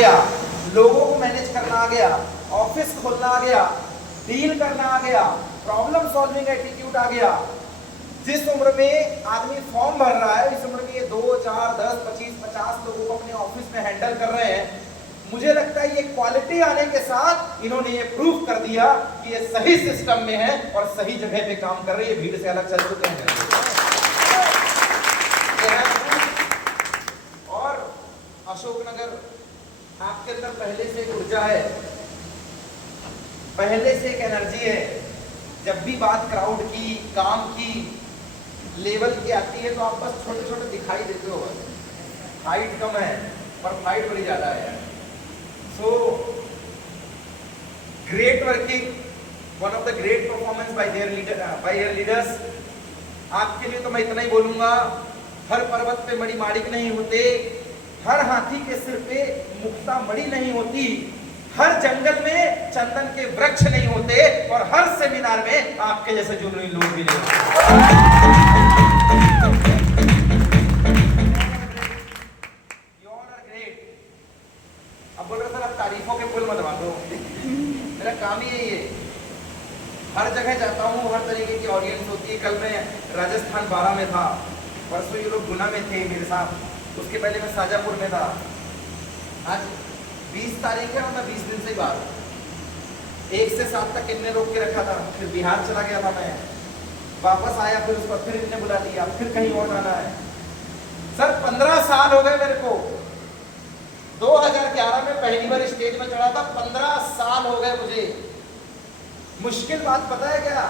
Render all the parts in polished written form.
गया, लोगों को मैनेज करना आ गया, ऑफिस खोलना आ गया, डील करना आ गया, प्रॉब्लम सॉल्विंग एटीट्यूड आ गया। जिस उम्र में आदमी फॉर्म भर रहा है, इस उम्र में ये 2, 4, 10, 25, 50 लोगों को अपने ऑफिस में हैंडल कर रहे हैं। मुझे लगता है ये क्वालिटी आने के साथ इन्होंने ये प्रूफ कर दिया कि ये सही सिस्टम में है और सही जगह पे काम कर रही है, भीड़ से अलग चल चुके हैं। और अशोकनगर आपके अंदर पहले से एक ऊर्जा है, पहले से एक एनर्जी है। जब भी बात क्राउड की, काम की, लेवल की आती है तो आप बस छोटे छोटे दिखाई देते हो, बस हाइट कम है पर फ्लाइट बड़ी ज्यादा है। So great working, one of the great performance by there leaders. आपके लिए तो मैं इतना ही बोलूंगा, हर पर्वत पे मणि माणिक नहीं होते, हर हाथी के सिर पे मुक्ता मणि नहीं होती, हर जंगल में चंदन के वृक्ष नहीं होते और हर सेमिनार में आपके जैसे जुनूनी लोग भी नहीं होते। अब बोल रहे सर आप तारीफों के पुल मत बांधो, मेरा काम ही यही है। हर जगह जाता हूँ, हर तरीके की ऑडियंस होती है। कल मैं राजस्थान 12 में था, परसों ये लोग गुना में थे मेरे साथ, उसके पहले मैं शाजापुर में था। आज 20 तारीख है और मैं 20 दिन से बाहर हूँ। 1 से 7 तक इनने रोक के रखा था, फिर बिहार चला गया था, मैं वापस आया, फिर उसको फिर इनने बुला लिया, फिर कहीं और जाना है। सर 15 साल हो गए मेरे को, 2011 में पहली बार स्टेज में चढ़ा था, 15 साल हो गए मुझे। मुश्किल बात पता है क्या,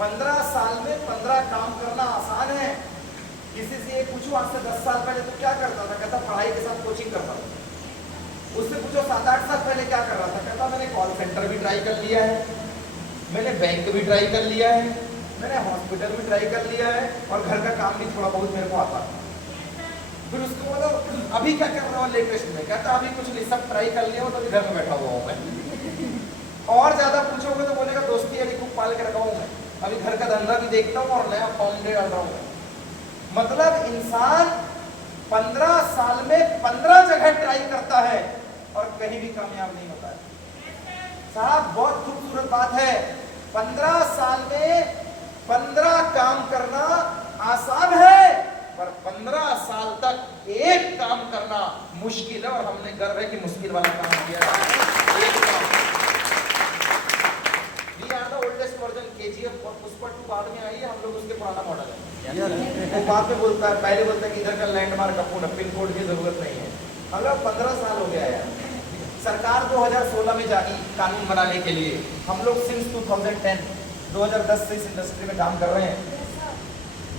15 साल में 15 काम करना आसान है। किसी से ये पूछो आज से 10 साल पहले तो क्या करता था, कहता पढ़ाई के साथ कोचिंग करता था। उससे पूछो 7-8 साल पहले क्या कर रहा था, कहता मैंने कॉल सेंटर भी ट्राई कर लिया है, मैंने बैंक भी ट्राई कर लिया है, मैंने हॉस्पिटल भी ट्राई कर लिया है और घर का काम भी थोड़ा बहुत मेरे को आता है। फिर उसको बोलो अभी क्या कर रहा हूँ लेटेस्ट में, कहता अभी कुछ नहीं, सब ट्राई कर लिया हूँ, तो अभी घर में बैठा हुआ हूँ मैं। और ज्यादा पूछोगे तो बोलेगा दोस्ती यानी खूब पाल के रखा हूँ मैं, अभी घर का धंधा भी देखता हूँ और नया फॉर्म ले डाल रहा हूँ। मतलब इंसान 15 साल में 15 जगह ट्राई करता है और कहीं भी कामयाब नहीं होता है। साहब बहुत खूबसूरत बात है, 15 साल में 15 काम करना आसान है, पर 15 साल तक एक काम करना मुश्किल है। और हमने गर्व है कि मुश्किल वाला काम किया है, एक काम। We are the oldest version, KGF और पुष्पा 2 बाद में आई है, हम लोग उसके पुराना मॉडल है। वो बाद में बोलता है, पहले बोलता है कि इधर का लैंडमार्क अपना पिन कोड की जरूरत नहीं है। हम लोग 15 साल हो गया है। सरकार 2016 में जागी कानून बनाने के लिए, हम लोग सिंस 2010 से इस इंडस्ट्री में काम कर रहे हैं।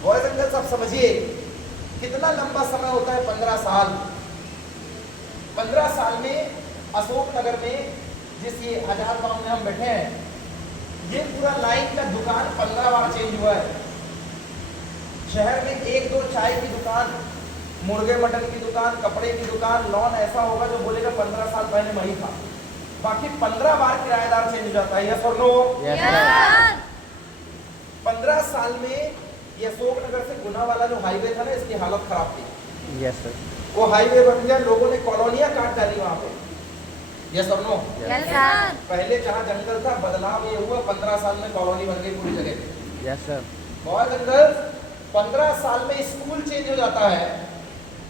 बॉयज एंड गर्ल्स, आप समझिए कितना लंबा समय होता है 15 साल। 15 साल में अशोकनगर में जिस ये आजाद गांव में हम बैठे हैं, ये पूरा लाइन का दुकान 15 बार चेंज हुआ है। शहर में 1-2 चाय की दुकान, मुर्गे मटन की दुकान, कपड़े की दुकान, लॉन ऐसा होगा जो बोलेगा 15 साल पहले वही था। बाकी 15 बार किराएदार चेंज हो जाता है, यस और नो? 15 साल में ये अशोकनगर से गुना वाला जो हाईवे था ना, इसकी हालत खराब थी। Yes sir. वो हाईवे बन गया, लोगों ने कॉलोनियां काट डाली वहां पे, यस और नो? पहले जहाँ जंगल था, बदलाव ये हुआ 15 साल में कॉलोनी बन गई पूरी जगह पे। Yes sir. Boys and girls, 15 साल में स्कूल चेंज हो जाता है,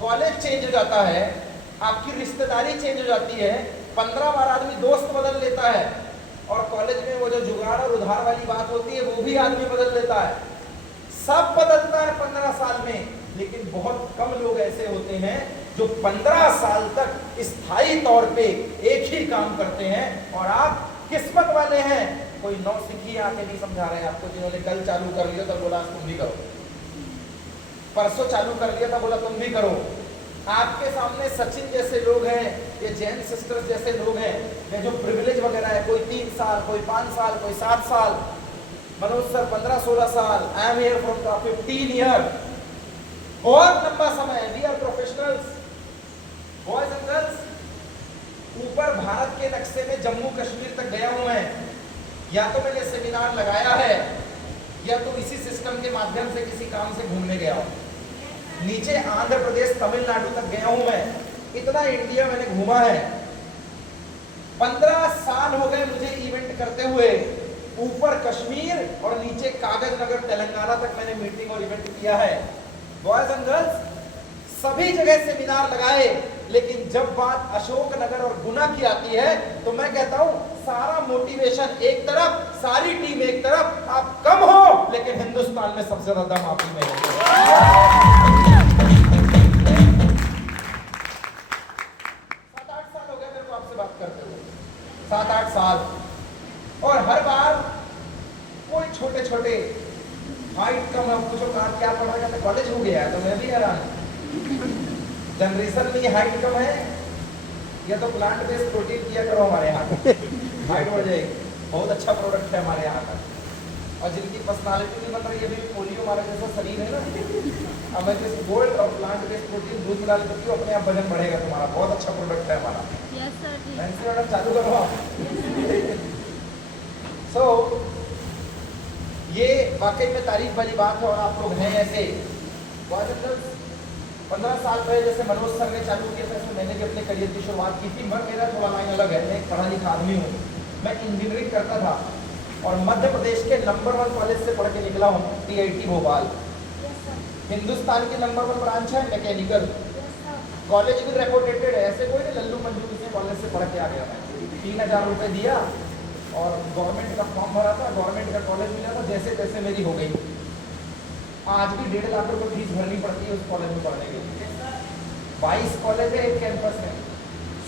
कॉलेज चेंज हो जाता है, आपकी रिश्तेदारी चेंज हो जाती है, 15 बार आदमी दोस्त बदल लेता है, और कॉलेज में वो जो जुगाड़ और उधार वाली बात होती है वो भी आदमी बदल लेता है। सब बदलता है 15 साल में, लेकिन बहुत कम लोग ऐसे होते हैं जो 15 साल तक स्थायी तौर पे एक ही काम करते हैं। और आप किस्मत वाले हैं, कोई नौसिखी आके नहीं समझा रहे हैं आपको, जिन्होंने कल चालू कर लिया था बोला तुम भी करो, परसों चालू कर लिया था बोला तुम भी करो। आपके सामने सचिन जैसे लोग हैं, ये जैन सिस्टर्स जैसे लोग हैं, ये जो प्रिविलेज वगैरह है, कोई 3 साल, कोई 5 साल, कोई 7 साल, मनोज सर 15-16 साल, I am here from 15 year, बहुत लंबा समय है। We are professionals. Boys and girls, ऊपर भारत के नक्शे में जम्मू कश्मीर तक गया हूं मैं, या तो मैंने सेमिनार लगाया है या तो इसी सिस्टम के माध्यम से किसी काम से घूमने गया हूं। नीचे आंध्र प्रदेश, तमिलनाडु तक गया हूं मैं, इतना इंडिया मैंने घूमा है। 15 साल हो गए मुझे इवेंट करते हुए। ऊपर कश्मीर और नीचे कागज नगर तेलंगाना तक मैंने मीटिंग और इवेंट किया है। बॉयज एंड गर्ल्स, सभी जगह सेमिनार लगाए, लेकिन जब बात अशोक नगर और गुना की आती है तो मैं कहता हूं सारा मोटिवेशन एक तरफ, सारी टीम एक तरफ, आप कम हो लेकिन हिंदुस्तान में सबसे ज्यादा दम आप ही में है। 7-8 साल हो गए मेरे को आपसे बात करते हुए, 7-8 साल, और हर बार कोई छोटे छोटे हाइट कम है, पूछो कहा क्या पढ़ा जाता है, कॉलेज हो गया है तो मैं भी हैरान। जनरेशन में हाइट कम है, या तो प्लांट बेस्ड प्रोटीन किया करो हमारे यहाँ का, हाइट बढ़ जाएगी। बहुत अच्छा प्रोडक्ट है हमारे यहाँ का। और जिनकी पर्सनालिटी नहीं बन रही, अभी पोलियो हमारा जैसा शरीर है ना, अब मैं जैसे गोल्ड और प्लांट बेस्ड प्रोटीन दूध मिला लेती हूँ, अपने आप वजन बढ़ेगा तुम्हारा। बहुत अच्छा प्रोडक्ट है हमारा। मैडम चालू करो आप। सो ये वाकई में तारीफ वाली बात है, और आप लोग हैं ऐसे। 15 साल पहले जैसे मनोज सर ने चालू किया था, मैंने भी अपने करियर की शुरुआत की थी। मगर मेरा थोड़ा लाइन अलग है, मैं एक पढ़ा लिखा आदमी हूँ। मैं इंजीनियरिंग करता था और मध्य प्रदेश के नंबर 1 कॉलेज से पढ़ के निकला हूँ, TIT भोपाल। हिंदुस्तान की नंबर 1 ब्रांच है मैकेनिकल। कॉलेज भी रेपुटेटेड है, ऐसे कोई नहीं लल्लू मंजू किसी कॉलेज से पढ़ के आ गया। मैं 3000 रुपये दिया और गवर्नमेंट का फॉर्म भरा था, गवर्नमेंट का कॉलेज मिला था, जैसे तैसे मेरी हो गई। आज भी 1.5 लाख रुपये फीस भरनी पड़ती है उस कॉलेज में पढ़ने के लिए। 22 कॉलेज है एक कैंपस में,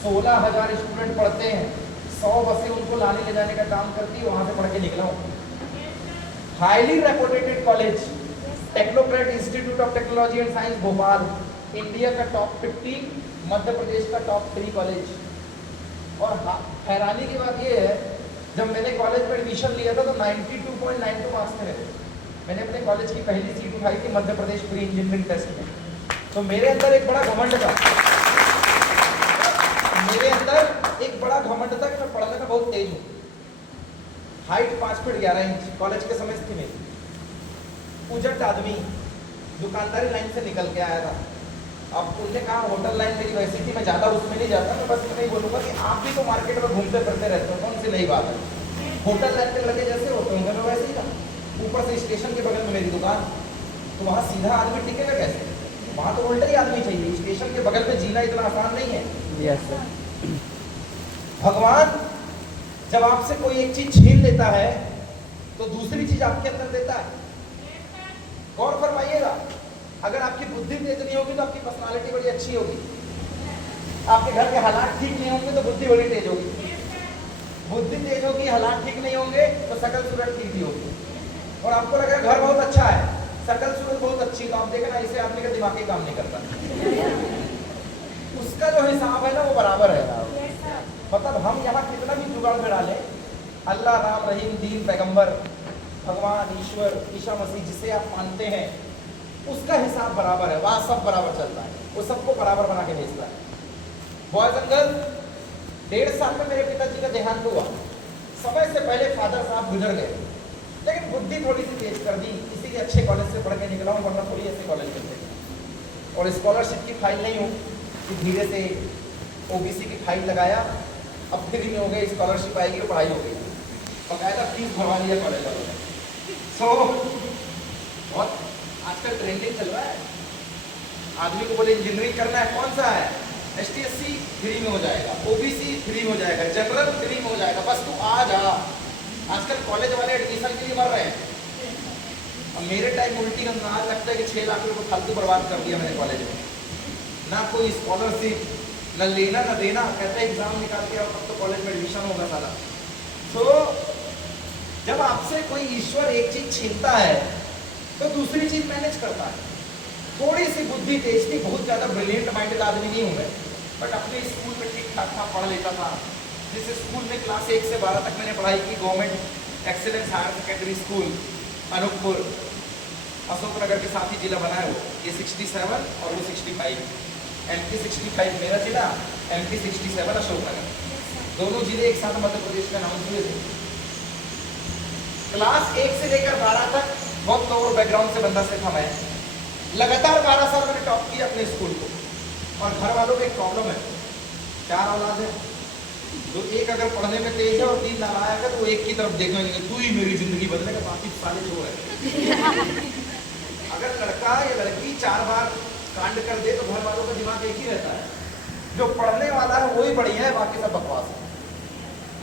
16,000 स्टूडेंट पढ़ते हैं, 100 बसें उनको लाने ले जाने का काम करती है। वहां से पढ़ के निकला हूँ। Highly reputed college, technocrat institute of technology and science Bhopal, India का टॉप 50, मध्य प्रदेश का टॉप 3 कॉलेज। और हैरानी की बात यह है, जब मैंने कॉलेज में एडमिशन लिया था तो 92.92 मार्क्स थे। मैंने अपने कॉलेज की पहली सीट उठाई थी Madhya Pradesh pre engineering test में। तो मेरे अंदर एक बड़ा घमंड था, मेरे अंदर एक बड़ा घमंड था कि मैं पढ़ने में बहुत तेज हूँ। हाइट 5 फीट 11 इंच, कॉलेज के समय थी मेरी। उजट आदमी, दुकानदारी लाइन से निकल के आया था। अब उनने कहा होटल लाइन मेरी वैसी थी, मैं ज़्यादा उसमें नहीं जाता। मैं बस इतना ही बोलूँगा कि आप भी तो मार्केट में घूमते फिरते रहते हो, कौन सी नई बात है। होटल लाइन में लगे जैसे होते होंगे, मैं वैसे ही था। ऊपर से स्टेशन के बगल में मेरी दुकान, तो वहाँ सीधा आदमी टिकेगा कैसे? वहाँ तो उल्टा ही आदमी चाहिए। स्टेशन के बगल में जीना इतना आसान नहीं है। Yes sir. भगवान जब आपसे कोई एक चीज छीन लेता है तो दूसरी चीज आपके अंदर देता है। गौर फरमाइएगा, अगर आपकी बुद्धि तेज नहीं होगी तो आपकी पर्सनालिटी बड़ी अच्छी होगी। आपके घर के हालात ठीक नहीं होंगे तो बुद्धि बड़ी तेज होगी। बुद्धि तेज होगी, हालात ठीक नहीं होंगे तो शकल सूरत ठीक नहीं होगी। और आपको लगा घर बहुत अच्छा है, शकल सूरत बहुत अच्छी, तो आप देखना इसे आदमी का दिमाग ही काम नहीं करता। उसका जो हिसाब है ना वो बराबर है। मतलब हम यहाँ कितना भी जुगाड़ में डालें, अल्लाह, राम, रहीम, दीन, पैगंबर, भगवान, ईश्वर, ईसा मसीह जिसे आप मानते हैं, उसका हिसाब बराबर है। वहाँ सब बराबर चलता है, वो सबको बराबर बना के भेजता है। बॉयज एंड गर्ल्स, 1.5 साल में मेरे पिताजी का देहांत हुआ। समय से पहले फादर साहब गुजर गए, लेकिन बुद्धि थोड़ी सी तेज कर दी। इसीलिए अच्छे कॉलेज से पढ़ के निकला हूँ, वरना थोड़ी ऐसे कॉलेज करते। और स्कॉलरशिप की फाइल नहीं हूँ कि धीरे से OBC की फाइल लगाया, अब फ्री में हो गई, स्कॉलरशिप आएगी और पढ़ाई होगी। बकायदा फीस भरवा दिया कॉलेज वालों ने। सो बहुत आजकल ट्रेंडिंग चल रहा है। आदमी को बोले इंजीनियरिंग करना है, कौन सा है? STSC फ्री में हो जाएगा, OBC फ्री में हो जाएगा, जनरल फ्री में हो जाएगा, बस तू आ जा। आजकल कॉलेज वाले एडमिशन के लिए मर रहे हैं। अब मेरे टाइम उल्टी अंदाज लगता है कि 6 लाख रुपये फालतू बर्बाद कर दिया मैंने कॉलेज में। ना कोई स्कॉलरशिप, न लेना न देना, कहते हैं एग्जाम निकाल के अब तो कॉलेज में एडमिशन होगा साला। तो जब आपसे कोई ईश्वर एक चीज छीनता है तो दूसरी चीज मैनेज करता है। थोड़ी सी बुद्धि तेज थी, बहुत ज्यादा ब्रिलियंट माइंडेड आदमी नहीं हूँ मैं, बट अपने स्कूल में ठीक ठाक था, पढ़ लेता था। जिस स्कूल में क्लास 1 से 12 तक मैंने पढ़ाई की, government excellence higher secondary school Anuppur, Ashoknagar के साथ ही जिला बना है वो। ये 67 और वो 65, MP 65 मेरा जिला, MP 67 अशोकनगर, दोनों जिले एक साथ मध्य प्रदेश में अनाउंस हुए थे। क्लास 1 से लेकर 12 तक बहुत लोअर बैकग्राउंड से बंदा से था मैं। लगातार 12 साल मैंने टॉप किया अपने स्कूल को। और घर वालों में एक प्रॉब्लम है, 4 औलाद है, तो एक अगर पढ़ने में तेज है और 3 नालायक है तो एक की तरफ देखेंगे, तू ही मेरी जिंदगी बदलेगा, बाकी साले जो है। अगर लड़का या लड़की 4 बार कांड कर दे तो घर वालों का दिमाग एक ही रहता है, जो पढ़ने वाला है वही बढ़िया है, बाकी सब बकवास है।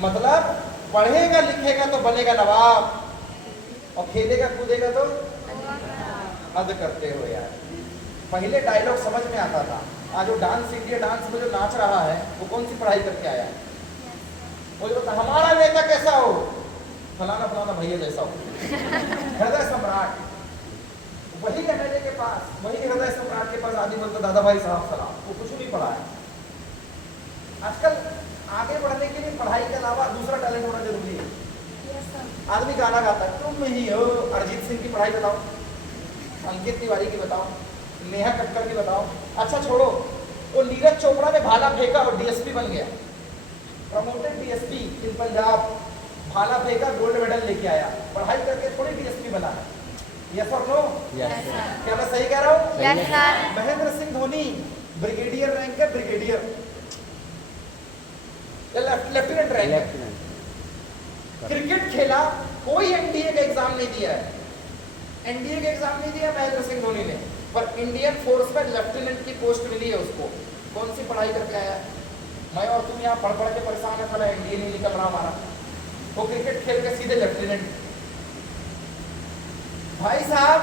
मतलब पढ़ेगा लिखेगा तो बनेगा नवाब, और खेलेगा कूदेगा तो हद करते हो यार। पहले डायलॉग समझ में आता था, आज वो डांस इंडिया डांस में जो नाच रहा है वो कौन सी पढ़ाई करके आया है? वो जो हमारा नेता कैसा हो, फलाना फलाना भैया जैसा हो, हृदय सम्राट। वही एमएलए के पास, वही हृदय सम्राट के पास आदमी बोलता दादा भाई साहब सलाम, वो कुछ नहीं पढ़ा है। आजकल आगे बढ़ने के लिए पढ़ाई के अलावा दूसरा टैलेंट होना जरूरी है। आदमी गाना गाता है, तुम ही हो, अरिजीत सिंह की पढ़ाई बताओ, अंकित तिवारी की बताओ, नेहा कक्कड़ की बताओ। अच्छा छोड़ो, वो नीरज चोपड़ा ने भाला फेंका और डीएसपी बन गया, प्रमोटेड डीएसपी इन पंजाब, भाला फेंका गोल्ड मेडल लेके आया, पढ़ाई करके थोड़ी डीएसपी बना है। यस और नो? क्या मैं सही कह रहा हूँ? महेंद्र सिंह धोनी ब्रिगेडियर रैंक है, ब्रिगेडियर लेफ्टिनेंट रैंक है। क्रिकेट खेला, कोई एनडीए का एग्जाम नहीं दिया है, एनडीए का एग्जाम नहीं दिया महेंद्र सिंह धोनी ने, पर इंडियन फोर्स में लेफ्टिनेंट की पोस्ट मिली है उसको। कौन सी पढ़ाई करके आया है? मैं और तुम यहाँ पढ़ पढ़ के परेशान है, साला एनडीए नहीं निकल रहा हमारा, वो क्रिकेट खेल के सीधे लेफ्टिनेंट। भाई साहब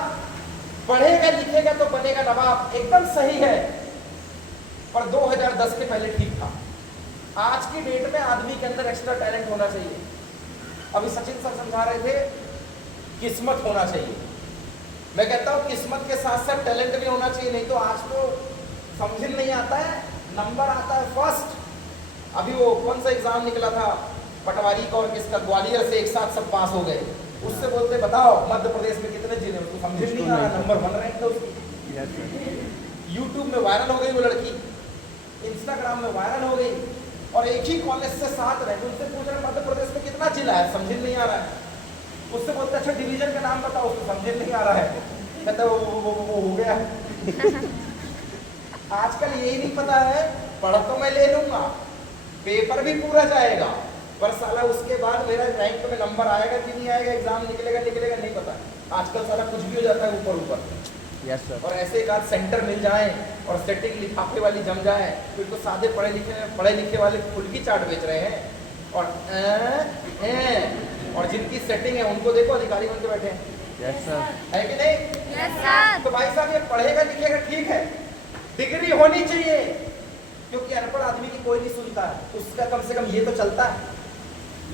पढ़ेगा लिखेगा तो बनेगा नवाब, एकदम सही है, पर 2010 के पहले ठीक था। आज की डेट में आदमी के अंदर एक्स्ट्रा टैलेंट होना चाहिए। अभी सचिन सर समझा रहे थे किस्मत होना चाहिए, मैं कहता हूँ किस्मत के साथ साथ टैलेंट भी होना चाहिए, नहीं तो आज तो समझ नहीं आता है, नंबर आता है फर्स्ट। अभी वो कौन सा एग्जाम निकला था पटवारी का और किसका, ग्वालियर से एक साथ सब पास हो गए, उससे बोलते बताओ मध्य प्रदेश में कितने जिले, उसको समझ नहीं आ रहा, नंबर 1 रैंक था उसकी। यूट्यूब में वायरल हो गई वो लड़की, इंस्टाग्राम में वायरल हो गई, और एक ही कॉलेज से 7 रैंक। उनसे पूछ रहे मध्य प्रदेश में कितना जिला है, समझ नहीं आ रहा है, उससे बोलते अच्छा डिवीजन का नाम बताओ, उसको समझ नहीं आ रहा है, कहते वो हो गया। आजकल यही नहीं पता है, पढ़ तो मैं ले लूंगा, पेपर भी पूरा जाएगा, पर साला उसके बाद मेरा रैंक में नंबर आएगा कि नहीं आएगा, एग्जाम निकलेगा नहीं पता। आजकल साला कुछ भी हो जाता है ऊपर ऊपर। Yes sir. और ऐसे एक आध सेंटर मिल जाए और सेटिंग लिफाफे वाली जम जाए, फिर तो सादे पढ़े लिखे वाले फुल्की चाट बेच रहे हैं, और जिनकी सेटिंग है उनको देखो अधिकारी बन के बैठे हैं। Yes sir. है कि नहीं? Yes sir. तो भाई साहब ये पढ़ेगा लिखेगा ठीक है, डिग्री होनी चाहिए, क्योंकि अनपढ़ आदमी की कोई नहीं सुनता है, उसका कम से कम ये तो चलता है।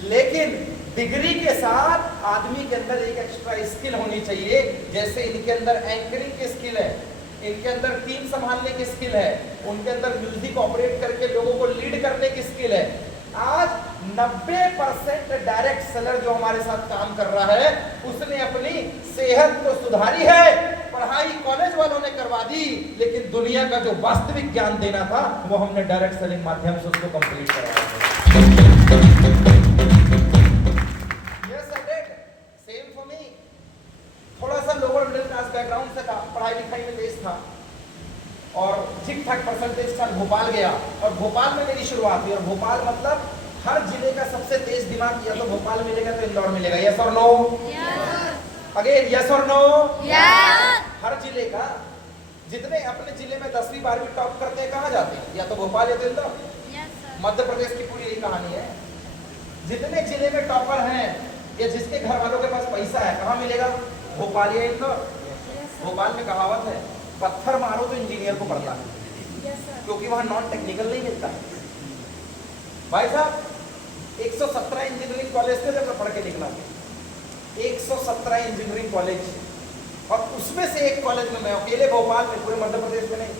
लेकिन डिग्री के साथ आदमी के अंदर एक एक्स्ट्रा स्किल होनी चाहिए, जैसे इनके अंदर एंकरिंग की स्किल है, इनके अंदर टीम संभालने की स्किल है, उनके अंदर म्यूजिक ऑपरेट करके लोगों को लीड करने की स्किल है। आज 90% डायरेक्ट सेलर जो हमारे साथ काम कर रहा है, उसने अपनी सेहत तो सुधारी है, पढ़ाई कॉलेज वालों ने करवा दी, लेकिन दुनिया का जो वास्तविक ज्ञान देना था वो हमने डायरेक्ट सेलिंग माध्यम से उसको कंप्लीट करवाया। थोड़ा सा लोअर मिडिल क्लास बैकग्राउंड से था, पढ़ाई लिखाई में तेज था और ठीक ठाक परसेंटेज था, भोपाल गया और भोपाल में मेरी शुरुआत हुई। और भोपाल मतलब हर जिले का सबसे तेज दिमाग या तो भोपाल मिलेगा तो इंदौर मिलेगा। यस और नो? अगेन यस और नो? हर जिले का, जितने अपने जिले में 10वीं 12वीं टॉप करते हैं कहाँ जाते हैं, या तो भोपाल या तो इंदौर। मध्य प्रदेश की पूरी यही कहानी है। जितने जिले में टॉपर हैं या जिसके घर वालों के पास पैसा है, कहाँ मिलेगा? भोपाल या इंदौर। भोपाल में कहावत है, पत्थर मारो तो इंजीनियर को पड़ता है, क्योंकि वहां नॉन टेक्निकल नहीं मिलता है। भाई साहब 117 इंजीनियरिंग कॉलेज थे जब मैं पढ़ के निकला, 117 इंजीनियरिंग कॉलेज, और उसमें से एक कॉलेज में मैं अकेले भोपाल में, पूरे मध्य प्रदेश में नहीं,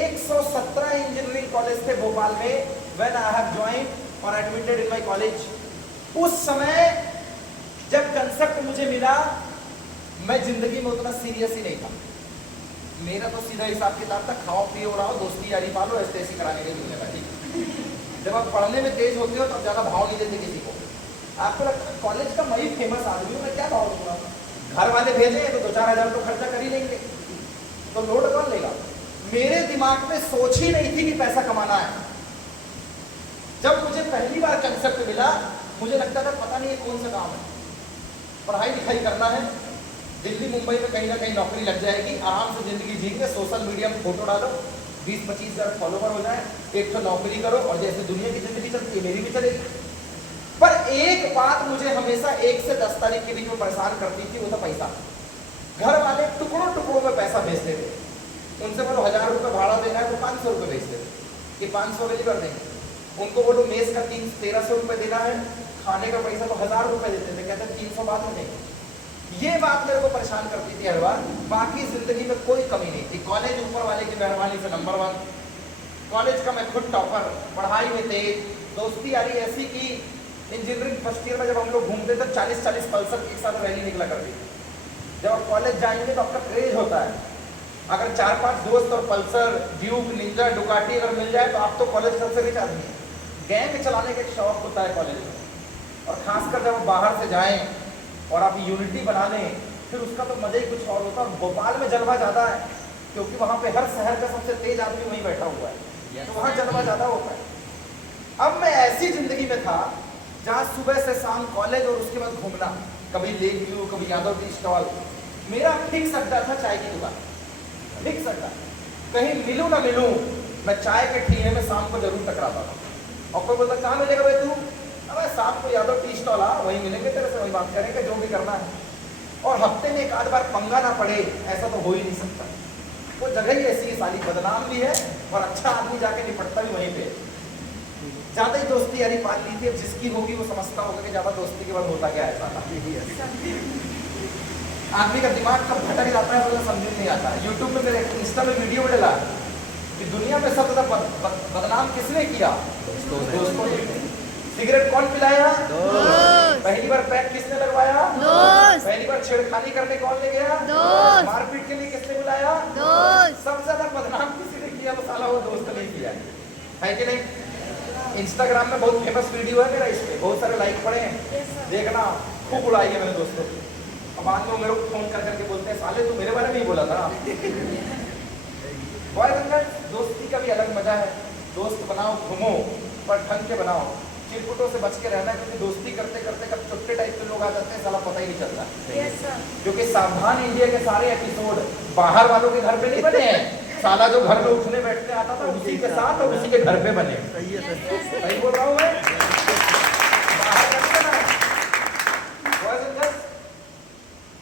117 इंजीनियरिंग कॉलेज थे भोपाल में। व्हेन आई हैव जॉइंड और एडमिटेड इन माय कॉलेज, उस समय जब कंसेप्ट मुझे मिला, मैं जिंदगी में उतना सीरियस ही नहीं था। मेरा तो सीधा हिसाब किताब था, खाओ पियो रहो, दोस्ती यारी पालो, ऐसे कराने के जिम्मेदारी। जब आप पढ़ने में तेज होते हो तब ज्यादा भाव नहीं देते किसी को। आपको लगता है कॉलेज का मैं ही फेमस आदमी हूँ, मैं क्या भाव दूंगा? घर वाले भेजे तो 2-4 हजार तो खर्चा कर ही लेंगे, तो लोड कौन लेगा? मेरे दिमाग में सोच ही नहीं थी कि पैसा कमाना है। जब मुझे पहली बार कंसेप्ट मिला, मुझे लगता था पता नहीं ये कौन सा काम है, पढ़ाई लिखाई करना है, दिल्ली मुंबई में कहीं ना कहीं नौकरी लग जाएगी, आराम से जिंदगी जिएंगे, सोशल मीडिया में फोटो डालो, 20-25 हज़ार फॉलोवर हो जाए, एक तो नौकरी करो और जैसे दुनिया की जिंदगी चलती है मेरी भी चलेगी। पर एक बात मुझे हमेशा 1 से 10 तारीख के बीच में परेशान करती थी, वो था पैसा। घर वाले टुकड़ों टुकड़ों में पैसा भेजते थे, उनसे बोलो 1000 रुपये भाड़ा देना है तो 500 रुपये भेजते थे कि 500 डिलीवर देंगे, उनको बोलो मेस का 1300 रुपये देना है, खाने का पैसा तो 1000 रुपये देते थे, कहते 300 बाद में देंगे। ये बात मेरे को परेशान करती थी हर बार। बाकी जिंदगी में कोई कमी नहीं थी, कॉलेज ऊपर वाले की मेहरबानी से नंबर 1, कॉलेज का मैं खुद टॉपर, पढ़ाई में तेज, दोस्ती यारी ऐसी की इंजीनियरिंग फर्स्ट ईयर में जब हम लोग घूमते थे 40-40 पल्सर एक साथ रैली निकला करती थी। जब आप कॉलेज जाएंगे तो आपका क्रेज होता है, अगर 4-5 दोस्त और पल्सर, ड्यूक, निंजा, डुकाटी अगर मिल जाए तो आप तो कॉलेज सबसे रिच आदमी है। गैंग चलाने का एक शौक होता है कॉलेज में, और खासकर जब आप बाहर से जाएं और आप यूनिटी बना लें, फिर उसका तो मजा ही कुछ और होता है। भोपाल में जलवा ज़्यादा है क्योंकि वहाँ पे हर शहर का सबसे तेज आदमी वहीं बैठा हुआ है, तो वहाँ जलवा ज़्यादा होता है। अब मैं ऐसी जिंदगी में था जहाँ सुबह से शाम कॉलेज और उसके बाद घूमना, कभी लेक व्यू, कभी यादव टी स्टॉल, मेरा फिक्स अड्डा था चाय की दुकान, फिक्स अड्डा, कहीं मिलूं ना मिलूं मैं चाय के ठिये में शाम को जरूर टकराता था। और कोई बोलता कहाँ मिलेगा भाई तू, अबे शाम को यादव टी स्टॉल आ, वहीं मिलेंगे तेरे से, वहीं बात करेंगे जो भी करना है। और हफ्ते में एक आध बार पंगा ना पड़े ऐसा तो हो ही नहीं सकता। वो जगह ही ऐसी है, साली बदनाम भी है और अच्छा आदमी जाके निपटता भी वहीं पे। ज्यादा ही दोस्ती यारी पाल ली थी, अब जिसकी होगी वो समझता होगा कि ज्यादा दोस्ती के बाद होता क्या है। आदमी का दिमाग कब भटक जाता है मुझे समझ नहीं आता। यूट्यूब में मेरे इंस्टा में वीडियो डाला कि दुनिया में सबसे ज्यादा बदनाम किसने किया, दोस्तों ने। सिगरेट कौन पिलाया, पहली बार पैक किसने लगवाया, पहली बार छेड़खानी करने कौन ले गया, मारपीट के लिए किसने बुलाया, सबसे ज्यादा बदनाम किसी ने किया तो साला वो दोस्त ने किया है कि नहीं। इंस्टाग्राम में बहुत फेमस वीडियो है मेरा, इसमें बहुत सारे लाइक पड़े हैं, देखना, खूब उड़ाई है मैंने दोस्तों की। अब बाद में मेरे को फोन कर करके बोलते हैं साले तू मेरे बारे में ही बोला था। दोस्ती का भी अलग मजा है, दोस्त बनाओ, घूमो, पर ढंग के बनाओ, चिरकुटों से बच के रहना, क्योंकि दोस्ती करते करते कब चुट्टे टाइप के लोग आ जाते हैं साला पता ही नहीं चलता। क्योंकि सावधान इंडिया के सारे एपिसोड बाहर वालों के घर पे नहीं बने हैं, साला जो घर में उठने बैठने आता था उसी के साथ और उसी के घर पे बने। सही बोल रहा हूँ मैं,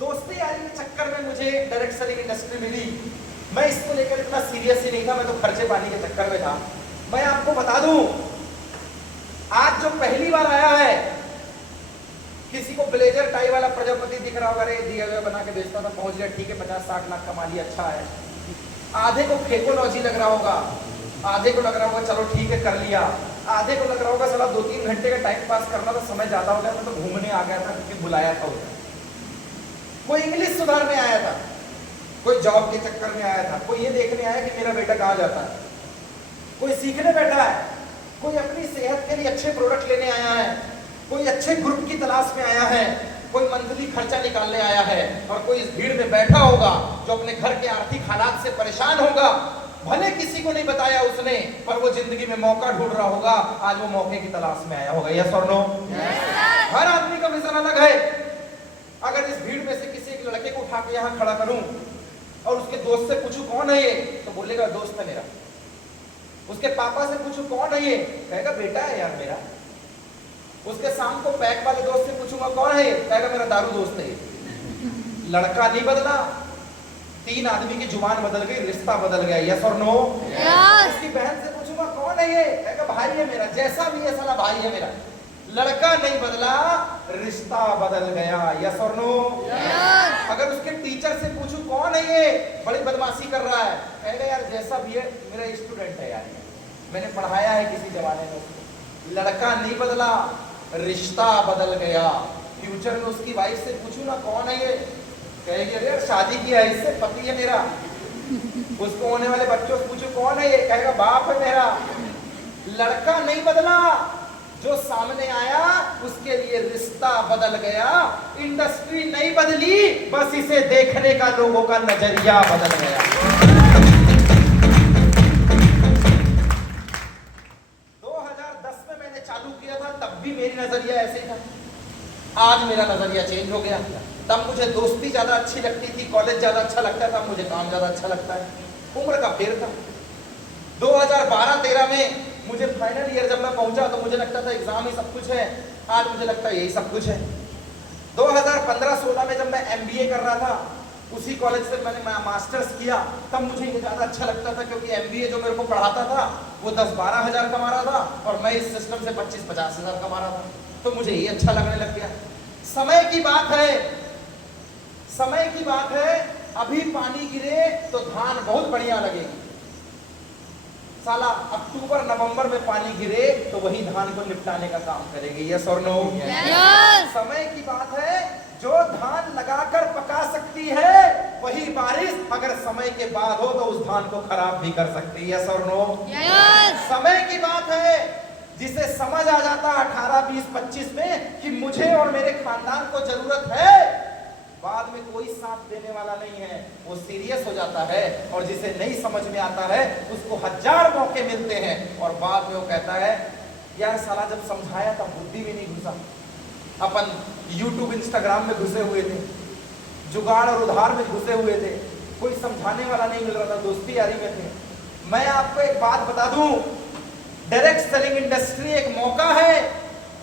दोस्ती यारी के चक्कर में मुझे डायरेक्ट सेलिंग इंडस्ट्री मिली। मैं इसको लेकर इतना सीरियस ही नहीं था, मैं तो खर्चे पानी के चक्कर में था। मैं आपको बता दूं, आज जो पहली बार आया है, किसी को ब्लेजर टाई वाला प्रजापति दिख रहा होगा, अरे दिया हुआ बना के बेचता था, पहुंच गया, ठीक है 50-60 लाख कमा लिया, अच्छा है। आधे को फेकोलॉजी लग रहा होगा, आधे को लग रहा होगा चलो ठीक है कर लिया, आधे को लग रहा होगा चलो 2-3 घंटे का टाइम पास करना तो समय ज्यादा हो गया, मैं तो घूमने आ गया था क्योंकि बुलाया था उसे। कोई इंग्लिश सुधारने आया था, कोई जॉब के चक्कर में आया था, कोई ये देखने आया कि मेरा बेटा कहाँ जाता है, कोई सीखने बैठा है, कोई अपनी सेहत के लिए अच्छे प्रोडक्ट लेने आया है, कोई अच्छे ग्रुप की तलाश में आया है, कोई मंथली खर्चा निकालने आया है, और कोई इस भीड़ में बैठा होगा जो अपने घर के आर्थिक हालात से परेशान होगा। भले किसी को नहीं बताया उसने, पर वो जिंदगी में मौका ढूंढ रहा होगा, आज वो मौके की तलाश में आया होगा। यस और नो? हर आदमी का विजन अलग है। अगर इस भीड़ में से किसी एक लड़के को उठा के यहाँ खड़ा करूं और उसके दोस्त से पूछूं कौन है ये, तो बोलेगा दोस्त है मेरा। उसके पापा से पूछूं कौन है ये, कहेगा बेटा है यार मेरा। उसके शाम को पैक वाले दोस्त से पूछूंगा कौन है ये, कहेगा मेरा दारू दोस्त है। लड़का नहीं बदला, 3 आदमी की जुबान बदल गई, रिश्ता बदल गया। यस और नो? उसकी बहन से पूछूंगा कौन है ये, कहेगा भाई है मेरा, जैसा भी है साला भाई है मेरा। लड़का नहीं बदला, रिश्ता बदल गया। यस और नो? अगर उसके टीचर से पूछूं कौन है ये, बड़ी बदमाशी कर रहा है, कहेगा यार जैसा भी है मेरा स्टूडेंट है यार, मैंने पढ़ाया है किसी जमाने में उसको। लड़का नहीं बदला, रिश्ता बदल गया। फ्यूचर में उसकी वाइफ से पूछूं ना कौन है ये, कहेगी अरे यार शादी किया है इससे, पति है मेरा। उसको होने वाले बच्चों से पूछो कौन है ये, कहेगा बाप है मेरा। लड़का नहीं बदला, जो सामने आया उसके लिए रिश्ता बदल गया। इंडस्ट्री नहीं बदली, बस इसे देखने का लोगों का नजरिया बदल गया। 2010 में मैंने तब भी मेरी नजरिया ऐसे ही था। आज मेरा नजरिया चेंज हो गया। तब मुझे दोस्ती ज्यादा अच्छी लगती थी, कॉलेज ज्यादा अच्छा लगता था, मुझे काम ज्यादा अच्छा लगता है। उम्र का फेर था। 2012-13 में मुझे फाइनल ईयर जब मैं पहुंचा तो मुझे लगता था एग्जाम ही सब कुछ है। आज मुझे लगता है यही सब कुछ है। 2015-16 में जब मैं MBA कर रहा था, उसी कॉलेज से मैंने मास्टर्स किया, तब मुझे ये ज़्यादा अच्छा लगता था क्योंकि MBA जो मेरे को पढ़ाता था वो 10-12 हज़ार कमा रहा था और मैं इस सिस्टम से 25-50 हज़ार कमा रहा था, तो मुझे ये अच्छा लगने लग गया। समय की बात है, समय की बात है। अभी पानी गिरे तो धान बहुत बढ़िया लगेगी, साला अक्टूबर-नवंबर में पानी गिरे तो वही धान को निपटाने का काम करेगी। यस और नो? समय की बात है। जो धान लगाकर पका सकती है वही बारिश अगर समय के बाद हो तो उस धान को खराब भी कर सकती है। यस और नो? समय की बात है। जिसे समझ आ जाता 18, 20, 25 में कि मुझे और मेरे खानदान को जरूरत है, बाद में कोई साथ देने वाला नहीं है, वो सीरियस हो जाता है। और जिसे नहीं समझ में आता है उसको 1000 मौके मिलते हैं और बाद में वो कहता है यार साला जब समझाया तब बुद्धि भी नहीं घुसा। अपन YouTube Instagram में घुसे हुए थे, जुगाड़ और उधार में घुसे हुए थे, कोई समझाने वाला नहीं मिल रहा था, दोस्ती यारी में थे। मैं आपको एक बात बता दूं, डायरेक्ट सेलिंग इंडस्ट्री एक मौका है,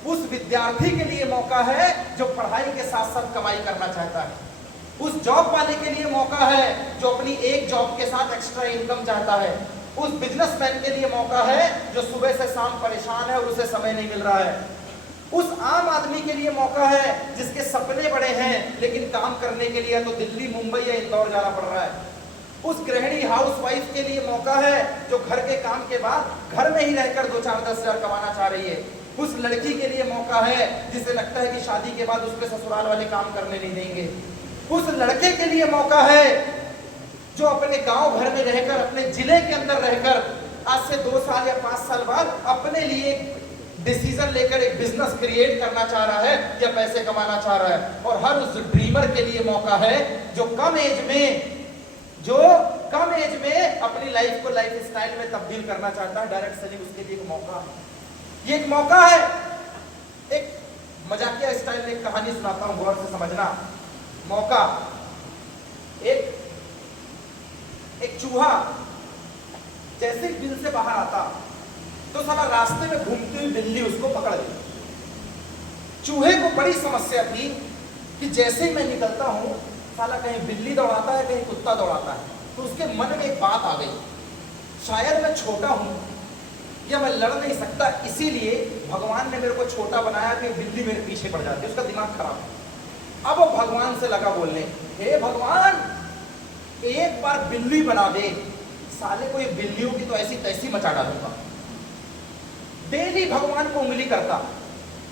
उस विद्यार्थी के लिए मौका है जो पढ़ाई के साथ साथ कमाई करना चाहता है, उस जॉब वाले के लिए मौका है जो अपनी एक जॉब के साथ एक्स्ट्रा इनकम चाहता है, उस बिजनेसमैन के लिए मौका है जो सुबह से शाम परेशान है और उसे समय नहीं मिल रहा है, उस आम आदमी के लिए मौका है जिसके सपने बड़े हैं लेकिन काम करने के लिए तो दिल्ली, मुंबई या इंदौर जाना पड़ रहा है, उस गृहिणी हाउसवाइफ के लिए मौका है जो घर के काम के बाद घर में ही रहकर 2-4-10 हज़ार कमाना चाह रही है, उस लड़की के लिए मौका है जिसे लगता है कि शादी के बाद उसके ससुराल वाले काम करने नहीं देंगे, उस लड़के के लिए मौका है जो अपने गांव घर में रहकर, अपने जिले के अंदर रहकर आज से 2 साल या 5 साल बाद अपने लिए डिसीजन लेकर एक बिजनेस क्रिएट करना चाह रहा है या पैसे कमाना चाह रहा है। और हर उस ड्रीमर के लिए मौका है जो कम एज में अपनी लाइफ को लाइफ स्टाइल में तब्दील करना चाहता है। डायरेक्ट सेलिंग उसके लिए एक मौका है, ये एक मौका है। एक मजाकिया स्टाइल में एक कहानी सुनाता हूं, गौर से समझना। मौका, एक चूहा जैसे ही बिल से बाहर आता तो साला रास्ते में घूमती हुई बिल्ली उसको पकड़ ली। चूहे को बड़ी समस्या थी कि जैसे ही मैं निकलता हूं साला कहीं बिल्ली दौड़ाता है, कहीं कुत्ता दौड़ाता है। तो उसके मन में एक बात आ गई, शायद मैं छोटा हूं या मैं लड़ नहीं सकता, इसीलिए भगवान ने मेरे को छोटा बनाया कि बिल्ली मेरे पीछे पड़ जाती है। उसका दिमाग खराब है। अब वो भगवान से लगा बोलने, हे भगवान एक बार बिल्ली बना दे, साले को ये बिल्लियों की तो ऐसी तैसी मचा डालूंगा। डेली भगवान को उंगली करता,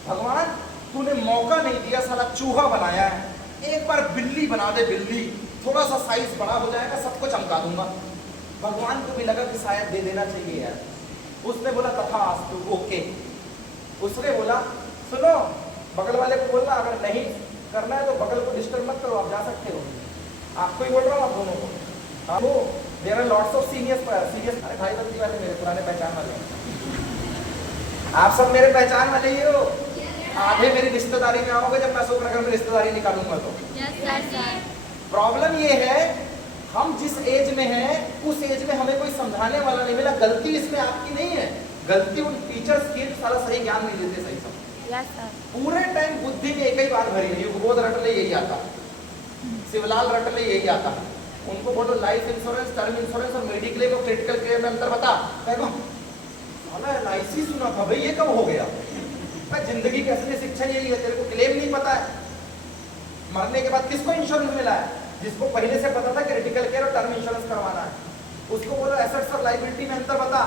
भगवान तूने मौका नहीं दिया, साला चूहा बनाया है, एक बार बिल्ली बना दे, बिल्ली थोड़ा सा साइज बड़ा हो जाएगा, सबको चमका दूंगा। भगवान को भी लगा कि शायद दे देना चाहिए यार। उसने बोला तथास्तु, ओके। उसने बोला सुनो, बगल वाले को बोलना अगर नहीं करना है तो बगल को डिस्टर्ब मत करो, आप जा सकते हो। आपको ही बोल रहा हूँ, आप दोनों को। आपको there are lots of seniors. अरे भाई बंदी वाले मेरे पुराने पहचान वाले, आप सब मेरे पहचान वाले ही हो। आधे मेरी रिश्तेदारी में आओगे जब मैं अशोकनगर में रिश्तेदारी निकालूंगा तो। प्रॉब्लम ये है, हम जिस एज में हैं उस एज में हमें कोई समझाने वाला नहीं मिला। गलती इसमें आपकी नहीं है, गलती उन टीचर्स की, सारा सही ज्ञान नहीं देते सही सब। पूरे टाइम बुद्धि में एक ही बात भरी है, युगबोध रट ले यही आता, शिवलाल रट ले यही आता। उनको बोलो लाइफ इंश्योरेंस, टर्म इंश्योरेंस और मेडिक्लेम और क्रिटिकल केयर में अंतर बता, LIC सुना था भाई, ये कब हो गया? मैं जिंदगी की असली शिक्षा यही है, तेरे को क्लेम नहीं पता है। मरने के बाद किसको इंश्योरेंस मिला है? जिसको पहले से पता था क्रिटिकल केयर और टर्म इंश्योरेंस करवाना है। उसको बोलो एसेट्स और लायबिलिटी में अंतर बता,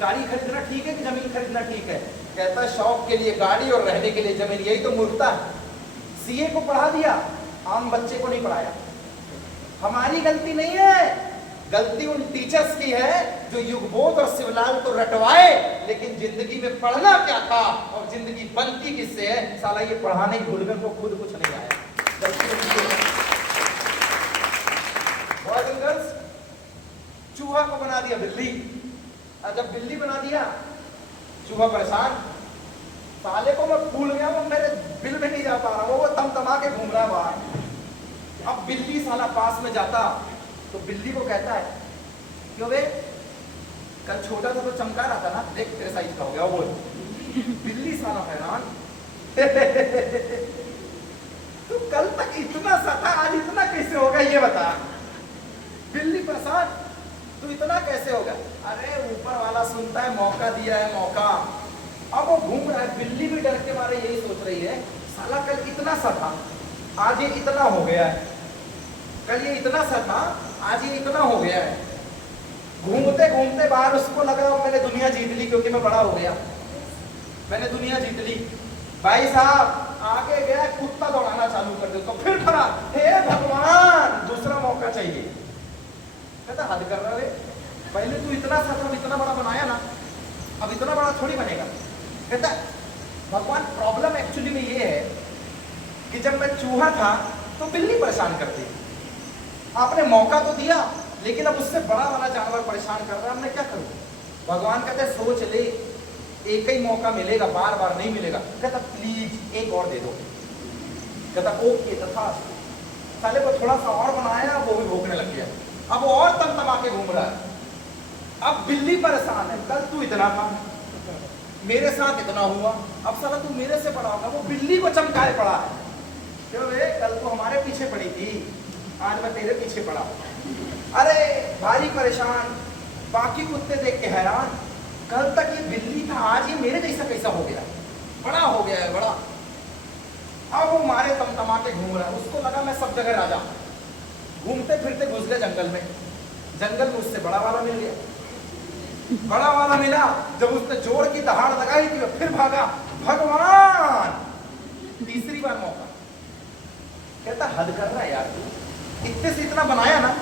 गाड़ी खरीदना ठीक है कि जमीन खरीदना ठीक है? कहता है शौक के लिए गाड़ी और रहने के लिए जमीन। यही तो मूर्खता है। CA को पढ़ा दिया, आम बच्चे को नहीं पढ़ाया। हमारी गलती नहीं है, गलती उन टीचर्स की है जो युगबोध और शिवलाल को रटवाए, लेकिन जिंदगी में पढ़ना क्या था और जिंदगी बनती किससे है? साला ये पढ़ाने भूल गए तो खुद कुछ नहीं आया। बॉयज एंड गर्ल्स, चूहा को बना दिया बिल्ली, और जब बिल्ली बना दिया चूहा परेशान, साले को मैं भूल गया, वो मेरे बिल में नहीं जा पा रहा, वो तमतमा के घूम रहा है बाहर। अब बिल्ली साला पास में जाता तो बिल्ली को कहता है, क्यों बे, कल छोटा था तो चमका रहा था ना, देख तेरे साइज का हो गया। वो बोल, बिल्ली साला हैरान तू कल तक इतना सा था, आज इतना कैसे होगा ये बता। बिल्ली परेशान, तू इतना कैसे होगा? अरे ऊपर वाला सुनता है, मौका दिया है मौका। अब वो घूम रहा है, बिल्ली भी डर के मारे यही सोच रही है, साला कल इतना सा था, आज ये इतना हो गया है, कल ये इतना सा था, आज ये इतना हो गया है। घूमते घूमते बाहर उसको लगा मैंने दुनिया जीत ली, क्योंकि मैं बड़ा हो गया, मैंने दुनिया जीत ली। भाई साहब आगे गया, कुत्ता दौड़ाना चालू कर दे, तो फिर खड़ा, हे भगवान दूसरा मौका चाहिए। कहता हद कर रहा है, पहले तू इतना सा था, इतना बड़ा बनाया ना, अब इतना बड़ा थोड़ी बनेगा। कहता भगवान प्रॉब्लम एक्चुअली में ये है कि जब मैं चूहा था तो बिल्ली परेशान करती, आपने मौका तो दिया, लेकिन अब उससे बड़ा वाला जानवर परेशान कर रहा है, मैं क्या करूं? भगवान कहते सोच ले, एक ही मौका मिलेगा, बार बार नहीं मिलेगा। कहता प्लीज एक और दे दो। कहता ओके तथा। साले को थोड़ा सा और बनाया, वो भी भोंकने लग गया, अब वो और तमतमा के घूम रहा है। अब बिल्ली परेशान है, कल तू इतना था, मेरे साथ इतना हुआ, अब साला तू मेरे से बड़ा होगा। वो बिल्ली को चमकाए पड़ा है, क्यों रे कल तो हमारे पीछे पड़ी थी, आज मैं तेरे पीछे पड़ा। अरे भारी परेशान, बाकी कुत्ते देख के हैरान, कल तक ये बिल्ली था, आज ये मेरे जैसा कैसा हो गया, बड़ा हो गया है बड़ा। अब वो मारे तमतमा के घूम रहा है, उसको लगा मैं सब जगह राजा। घूमते फिरते घुस गए जंगल में, जंगल में उससे बड़ा वाला मिल गया। बड़ा वाला मिला, जब उसने जोर की दहाड़ लगाई थी, फिर भागा। भगवान तीसरी बार मौका। कहता हद कर रहा है यार, तू इतने से इतना बनाया ना,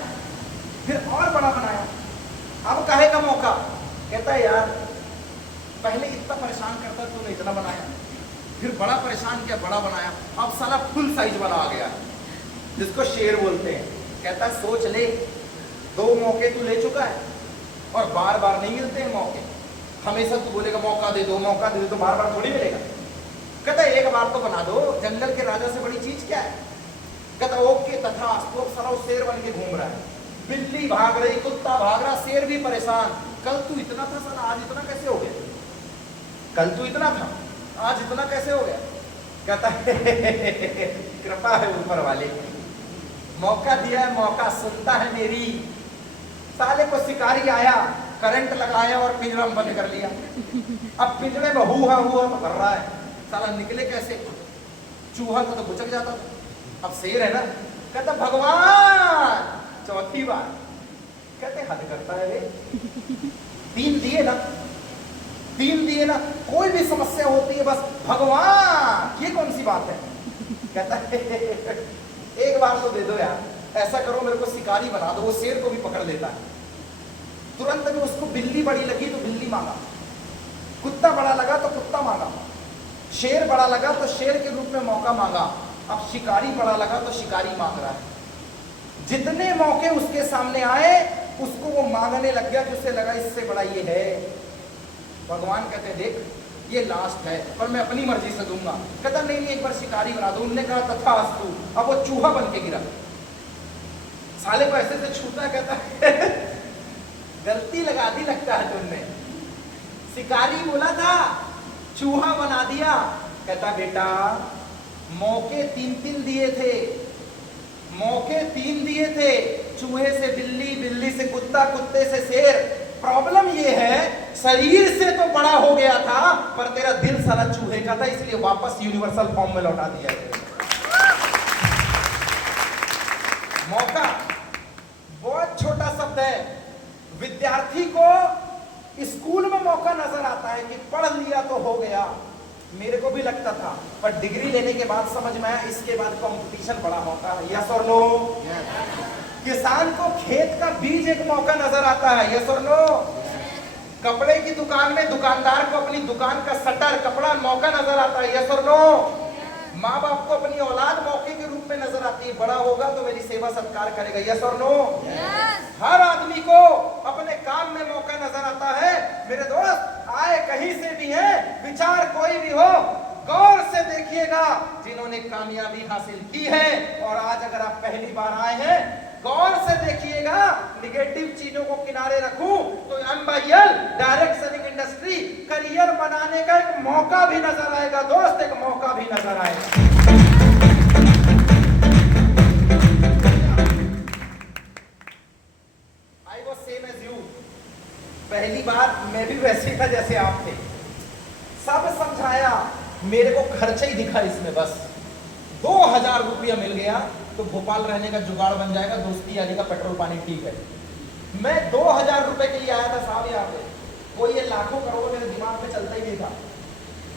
फिर और बड़ा बनाया, अब काहे का मौका? कहता है यार पहले इतना परेशान करता तूने इतना बनाया, फिर बड़ा परेशान किया, बड़ा बनाया, अब साला फुल साइज वाला आ गया, जिसको शेर बोलते हैं। कहता सोच ले, 2 मौके तू ले चुका है और बार बार नहीं मिलते हैं मौके। हमेशा तू बोलेगा मौका दे दो, मौका दे दो, तो बार बार थोड़ी मिलेगा। कहता एक बार तो बना दो, जंगल के राजा से बड़ी चीज क्या है? कहता ओके तथा। तो साला शेर बन के घूम रहा है, बिल्ली भाग रही, कुत्ता भाग रहा, शेर भी परेशान। कल तू इतना था साला, आज इतना कैसे हो गया? कल तू इतना था, आज इतना कैसे हो गया? कहता है कृपा है ऊपर वाले की, मौका दिया है, मौका सुनता है मेरी। साले को शिकारी आया, करंट लगाया और पिंजरा में बंद कर लिया। अब पिंजरे में हुआ तो कर रहा है, साला निकले कैसे? चूहा तो बुचक जाता था, अब शेर है ना। कहता भगवान चौथी बार। कहते हद करता है वे, 3 दिए ना, 3 दिए ना, कोई भी समस्या होती है बस भगवान, ये कौन सी बात है? कहता है एक बार तो दे दो यार, ऐसा करो मेरे को शिकारी बना दो। वो शेर को भी पकड़ लेता है, तुरंत में उसको बिल्ली बड़ी लगी तो बिल्ली मांगा, कुत्ता बड़ा लगा तो कुत्ता मांगा, शेर बड़ा लगा तो शेर के रूप में मौका मांगा, अब शिकारी बड़ा लगा तो शिकारी मांग रहा है। जितने मौके उसके सामने आए उसको वो मांगने लग गया, कि उसे लगा इससे बड़ा ये है। भगवान कहते देख ये लास्ट है, पर मैं अपनी मर्जी से दूंगा। कहता नहीं एक बार शिकारी बना दो। उनने कहा तथास्तु। अब वो चूहा बन के गिरा, साले को ऐसे से छूटा। कहता गलती लगा दी लगता है तुमने, शिकारी बोला था चूहा बना दिया। कहता बेटा मौके 3 दिए थे, मौके 3 दिए थे, चूहे से बिल्ली, बिल्ली से कुत्ता, कुत्ते से शेर। प्रॉब्लम ये है शरीर से तो बड़ा हो गया था, पर तेरा दिल सारा चूहे का था, इसलिए वापस यूनिवर्सल फॉर्म में लौटा दिया है। मौका बहुत छोटा शब्द है। विद्यार्थी को स्कूल में मौका नजर आता है कि पढ़ लिया तो हो गया, मेरे को भी लगता था, पर डिग्री लेने के बाद समझ में आया इसके बाद कंपटीशन बड़ा होता है। यस और नो? किसान को खेत का बीज एक मौका नजर आता है। यस और नो? कपड़े की दुकान में दुकानदार को अपनी दुकान का शटर, कपड़ा मौका नजर आता है। यस और नो? माँ बाप को अपनी औलाद मौके के रूप में नजर आती है, बड़ा होगा तो मेरी सेवा सत्कार करेगा। यस और नो? हर आदमी को अपने काम में मौका नजर आता है। मेरे दोस्त आए कहीं से भी हैं, विचार कोई भी हो, देखिएगा जिन्होंने कामयाबी हासिल की है। और आज अगर आप पहली बार आए हैं, गौर से देखिएगा, निगेटिव चीजों को किनारे रखूं तो MYL direct selling industry career बनाने का एक मौका भी नजर आएगा दोस्त, एक मौका भी नजर आएगा। I was same as you। पहली बार मैं भी वैसे था जैसे आप थे, सब समझाया, मेरे को खर्चा ही दिखा इसमें, बस 2000 रुपया मिल गया तो भोपाल रहने का जुगाड़ बन जाएगा, दोस्ती यारी का पेट्रोल पानी ठीक है। मैं 2000 रुपए के लिए आया था साहब यहाँ पे, कोई ये लाखों करोड़ मेरे दिमाग में चलता ही नहीं था।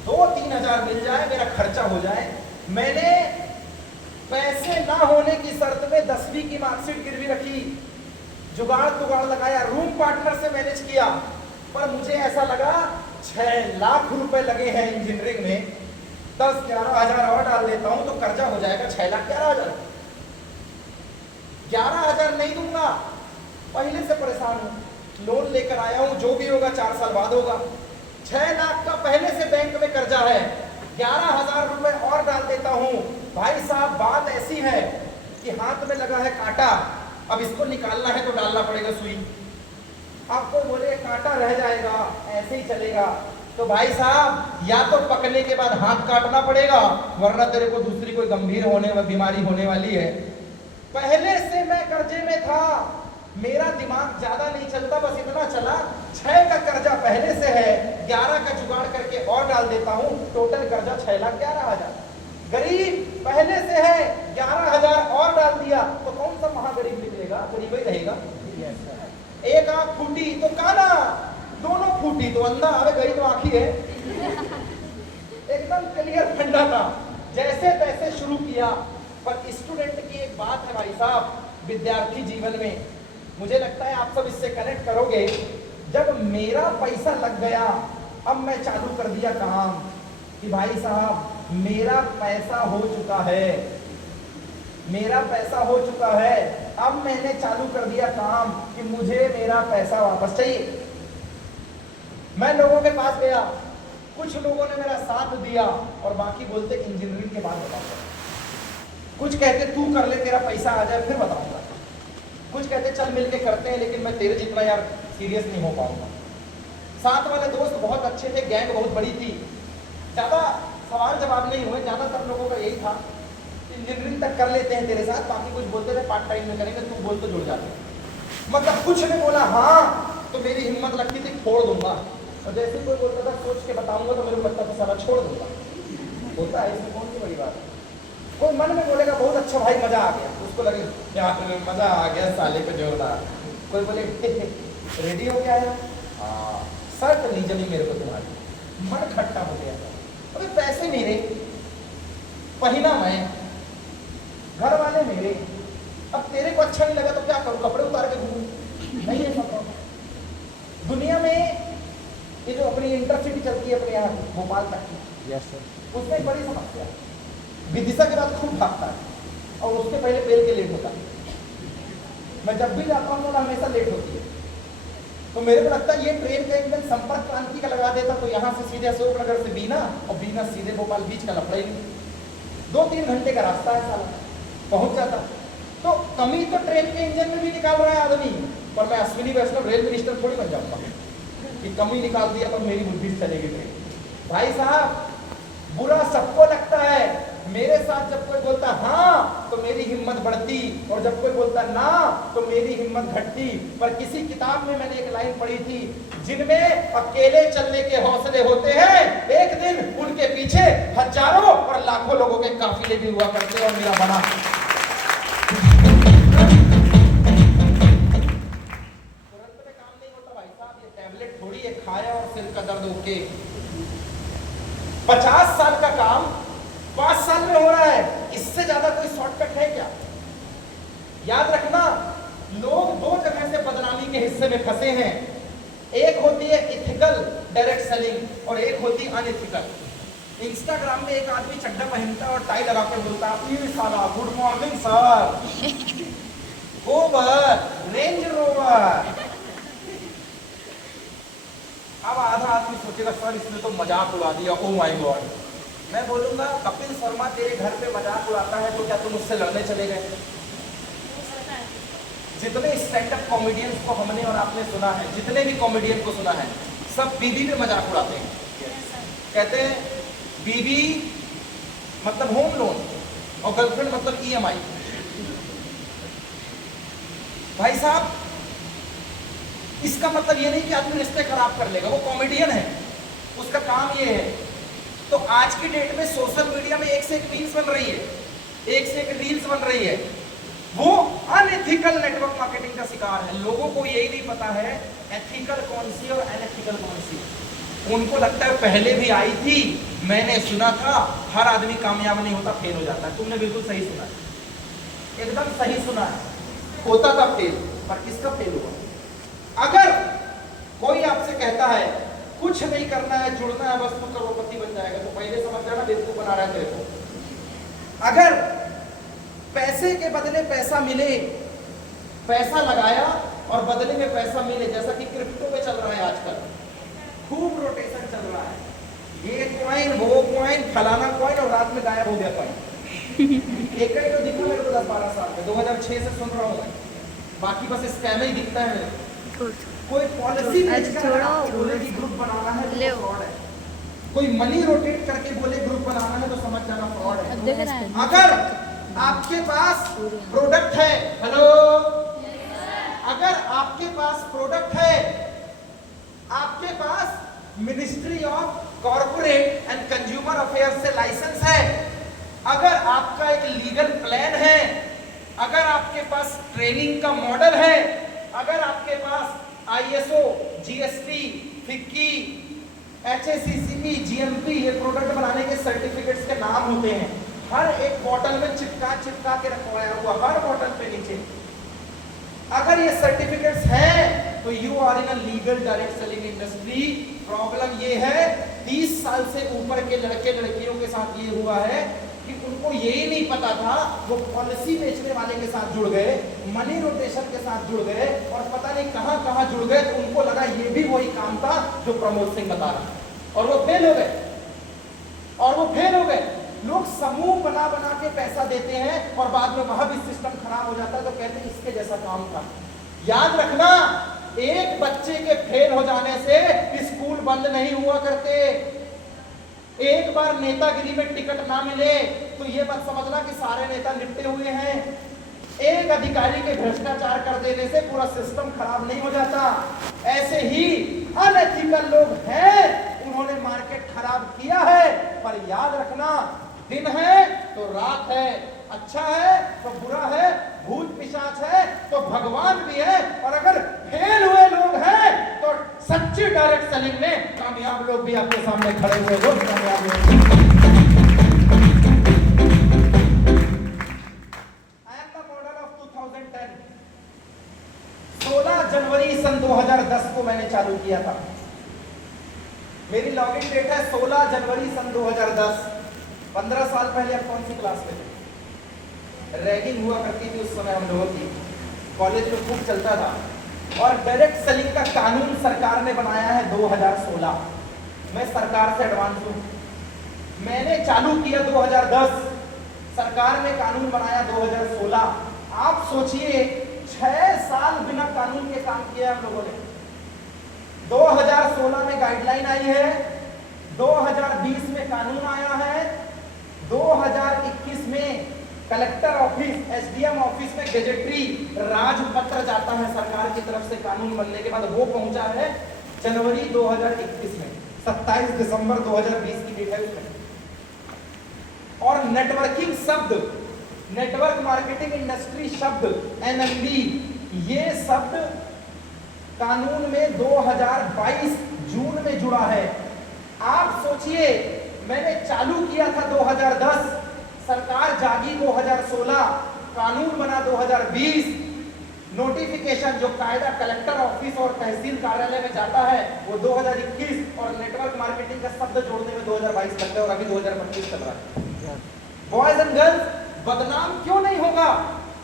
2-3 हजार मिल जाए, मेरा खर्चा हो जाए। मैंने पैसे ना होने की शर्त में 10वीं की मार्कशीट गिरवी रखी, जुगाड़ लगाया, रूम पार्टनर से मैनेज किया, पर मुझे ऐसा लगा 6 लाख रुपए लगे हैं इंजीनियरिंग में, 10-11 हजार और डाल देता हूं तो कर्जा हो जाएगा 6,11,000। 11,000 नहीं दूंगा, पहले से परेशान हूं, लोन लेकर आया हूं, जो भी होगा 4 साल बाद होगा। 6 लाख का पहले से बैंक में कर्जा है, 11,000 रुपए और डाल देता हूं। भाई साहब बात ऐसी है कि हाथ में लगा है कांटा, अब इसको निकालना है तो डालना पड़ेगा सुई। आपको बोले कांटा रह जाएगा, ऐसे ही चलेगा, तो भाई साहब या तो पकने के बाद हाथ काटना पड़ेगा, वरना तेरे को दूसरी कोई गंभीर बीमारी होने वाली है। पहले से मैं कर्जे में था, मेरा दिमाग ज्यादा नहीं चलता, बस इतना चला 6 का कर्जा पहले से है, 11 का जुगाड़ करके और डाल देता हूं, टोटल कर्जा 6,11,000। गरीब पहले से है, 11,000 और डाल दिया तो कौन सा महागरीब निकलेगा, गरीब ही रहेगा। एक आंख फूटी तो काना, दोनों फूटी तो अंधा, अरे गई तो आंखी है। एकदम क्लियर फंडा था, जैसे तैसे शुरू किया। पर स्टूडेंट की एक बात है भाई साहब, विद्यार्थी जीवन में, मुझे लगता है आप सब इससे कनेक्ट करोगे, जब मेरा पैसा लग गया, अब मैं चालू कर दिया काम कि भाई साहब मेरा पैसा हो चुका है, मेरा पैसा हो चुका है, अब मैंने चालू कर दिया काम कि मुझे मेरा पैसा वापस चाहिए। मैं लोगों के पास गया, कुछ लोगों ने मेरा साथ दिया और बाकी बोलते इंजीनियरिंग के बाद बताऊंगा, कुछ कहते तू कर ले तेरा पैसा आ जाए फिर बताऊंगा, कुछ कहते चल मिलके करते हैं लेकिन मैं तेरे जितना यार सीरियस नहीं हो पाऊंगा। साथ वाले दोस्त बहुत अच्छे थे, गैंग बहुत बड़ी थी, ज्यादा सवाल जवाब नहीं हुए, ज्यादातर लोगों का यही था इंजीनियरिंग तक कर लेते हैं तेरे साथ, बाकी कुछ बोलते थे पार्ट टाइम में करेंगे, तू बोल तो जुड़ जाते। मतलब कुछ ने बोला हाँ तो मेरी हिम्मत लगती थी छोड़ दूंगा, और जैसे कोई बोलता था सोच के बताऊंगा तो मेरे को लगता था सारा छोड़ दूंगा। होता है, इसमें कौन सी बड़ी बात है। कोई मन में बोलेगा बहुत अच्छा भाई मजा आ गया, उसको लगे यार मजा आ गया साले पे जोरदार। कोई बोले रेडी हो गया है, शर्त नहीं जमी मेरे को तुम्हारी, मन खट्टा हो गया, अबे पैसे मेरे, पहना मैं, घर वाले मेरे, अब तेरे को अच्छा नहीं लगा तो क्या करूं, कपड़े उतार के घूमूं? नहीं है सब। दुनिया में ये जो अपनी इंटरसिटी चलती है अपने यहाँ भोपाल तक की, उसमें एक बड़ी समस्या है, विदिशा के बाद खूब भागता है और उसके पहले बेल के लेट होता है। मैं जब भी जाता हूँ तो हमेशा लेट होती है, तो मेरे को लगता है ये ट्रेन का एक दिन संपर्क क्रांति का लगा देता तो यहाँ से सीधे अशोकनगर से बीना और बीना सीधे भोपाल, बीच का लफड़ा ही नहीं, 2-3 घंटे का रास्ता है साला, पहुंच जाता। तो कमी तो ट्रेन के इंजन में भी निकाल रहा है आदमी, पर मैं अश्विनी वैष्णव रेल मिनिस्टर थोड़ी बन जाऊंगा कि कमी निकाल दिया पर मेरी बुद्धि से चलेगी ट्रेन। भाई साहब बुरा सबको लगता है, मेरे साथ जब कोई बोलता हाँ तो मेरी हिम्मत बढ़ती और जब कोई बोलता ना तो मेरी हिम्मत घटती। पर किसी किताब में मैंने एक लाइन पढ़ी थी, जिनमें अकेले चलने के हौसले होते हैं, एक दिन उनके पीछे हजारों और लाखों लोगों के काफिले भी हुआ करते हैं। और मेरा बना तुरंत में काम नहीं होता भाई साहब, ये टैबलेट थोड़ी है खाया और सिर का दर्द ओके। 50 साल का काम 5 साल में हो रहा है, इससे ज्यादा कोई शॉर्टकट है क्या? याद रखना, लोग 2 जगह से बदनामी के हिस्से में फंसे हैं, एक होती है इथिकल डायरेक्ट सेलिंग और एक होती है अनइथिकल। इंस्टाग्राम में एक आदमी चड्डा पहनता और टाई लगा के बोलता है साला गुड मॉर्निंग सर, गोबर रेंज रोवर। अब आधा आदमी सोचेगा सर इसने तो मजाक उड़ा दिया, ओ माय गॉड। मैं बोलूंगा कपिल शर्मा तेरे घर पे मजाक उड़ाता है तो क्या तुम उससे लड़ने चले गए? जितने स्टैंड अप कॉमेडियंस को हमने और आपने सुना है, जितने भी कॉमेडियन को सुना है, सब बीवी पे मजाक उड़ाते हैं। कहते हैं बीवी मतलब होम लोन और गर्लफ्रेंड मतलब ईएमआई। भाई साहब, इसका मतलब ये नहीं कि आदमी रिश्ते खराब कर लेगा, वो कॉमेडियन है, उसका काम ये है। तो आज की डेट में सोशल मीडिया में एक से एक रील्स बन रही है, एक से एक रील्स बन रही है, वो अनएथिकल नेटवर्क मार्केटिंग का शिकार है। लोगों को यही नहीं पता है एथिकल कौन सी और अनएथिकल कौन सी। उनको लगता है पहले भी आई थी, मैंने सुना था हर आदमी कामयाब नहीं होता, फेल हो जाता है। तुमने बिल्कुल सही सुना है, एकदम सही सुना है, होता था फेल, पर किसका फेल हुआ? अगर कोई आपसे कहता है कुछ नहीं करना है, जुड़ना है, बस तू करोड़पति बन जाएगा, तो पहले समझ जाना बेवकूफ बना रहा है तेरे को। अगर पैसे के बदले पैसा मिले, पैसा लगाया और बदले में पैसा मिले, जैसा कि क्रिप्टो में चल रहा है आजकल, खूब रोटेशन चल रहा है, ये कॉइन वो कॉइन फलाना कॉइन और रात में गायब हो गया कॉइन। एक ही तो दिखा मेरे को 10-12 साल में, 2006 से सुन रहा हूँ मैं, बाकी बस स्कैम ही दिखता है मेरे को। कोई पॉलिसी बोले कि ग्रुप बनाना है तो फ्रॉड है, कोई मनी रोटेट करके बोले ग्रुप बनाना है तो समझ जाना फ्रॉड है। अगर आपके पास प्रोडक्ट है, हेलो, अगर आपके पास प्रोडक्ट है, आपके पास ministry of corporate and consumer affairs से लाइसेंस है, अगर आपका एक लीगल प्लान है, अगर आपके पास ट्रेनिंग का मॉडल है, अगर आपके पास ISO, GST, FICCI, HACCP, GMP, ये प्रोडक्ट बनाने के सर्टिफिकेट्स के नाम होते हैं, हर एक बॉटल में चिपका के रखवाया हुआ, हर बॉटल पे नीचे। अगर ये सर्टिफिकेट्स हैं तो you are in a legal direct selling industry. Problem ये है 30 साल से ऊपर के लड़के लड़कियों के साथ ये हुआ है कि उनको यही नहीं पता था, वो पॉलिसी बेचने वाले के साथ जुड़ गए, मनी रोटेशन के साथ जुड़ गए और पता नहीं कहां जुड़ गए, तो उनको लगा ये भी वही काम था जो प्रमोद सिंह बता रहा, और वो फेल हो गए। लोग समूह बना के पैसा देते हैं और बाद में वहां भी सिस्टम खराब हो जाता है तो कहते हैं इसके जैसा काम था। याद रखना, एक बच्चे के फेल हो जाने से स्कूल बंद नहीं हुआ करते। एक बार नेतागिरी में टिकट ना मिले तो ये मत समझना कि सारे नेता निपटे हुए हैं। एक अधिकारी के भ्रष्टाचार कर देने से पूरा सिस्टम खराब नहीं हो जाता। ऐसे ही अनएथिकल लोग हैं, उन्होंने मार्केट खराब किया है, पर याद रखना, दिन है तो रात है, अच्छा है तो बुरा है, भूत पिशाच है तो भगवान भी है, और अगर फेल हुए लोग हैं तो सच्ची डायरेक्ट सेलिंग में कामयाब लोग भी आपके सामने खड़े हुए, वो कामयाब लोग। I am the model of 2010। 16 जनवरी सन 2010 को मैंने चालू किया था। मेरी लॉगिन डेट है 16 जनवरी सन 2010। 15 साल पहले आप कौन सी क्लास में थे? रैगिंग हुआ करती थी उस समय हम लोगों की, कॉलेज में खूब चलता था। और डायरेक्ट सेलिंग का कानून सरकार ने बनाया है 2016। मैं सरकार से एडवांस हूँ, मैंने चालू किया 2010, सरकार ने कानून बनाया 2016। आप सोचिए 6 साल बिना कानून के काम किया हम लोगों ने। 2016 में गाइडलाइन आई है, 2020 में कानून आया है, 2021 में कलेक्टर ऑफिस, SDM ऑफिस में गेजेटरी राजपत्र जाता है सरकार की तरफ से कानून बनने के बाद, वो पहुंचा है जनवरी 2021 में, 27 दिसंबर 2020 की डेट है उसमें। और नेटवर्किंग शब्द, नेटवर्क मार्केटिंग इंडस्ट्री शब्द, NMB, ये शब्द कानून में 2022 जून में जुड़ा है। आप सोचिए, मैंने चालू किया था 2010, सरकार जागी 2016, कानून बना 2020, नोटिफिकेशन जो कायदा कलेक्टर ऑफिस और तहसील कार्यालय में जाता है वो 2021, और नेटवर्क मार्केटिंग का शब्द जोड़ने में 2022 लगता है, और अभी 2025 चल रहा है। बॉयज एंड गर्ल्स, बदनाम क्यों नहीं होगा?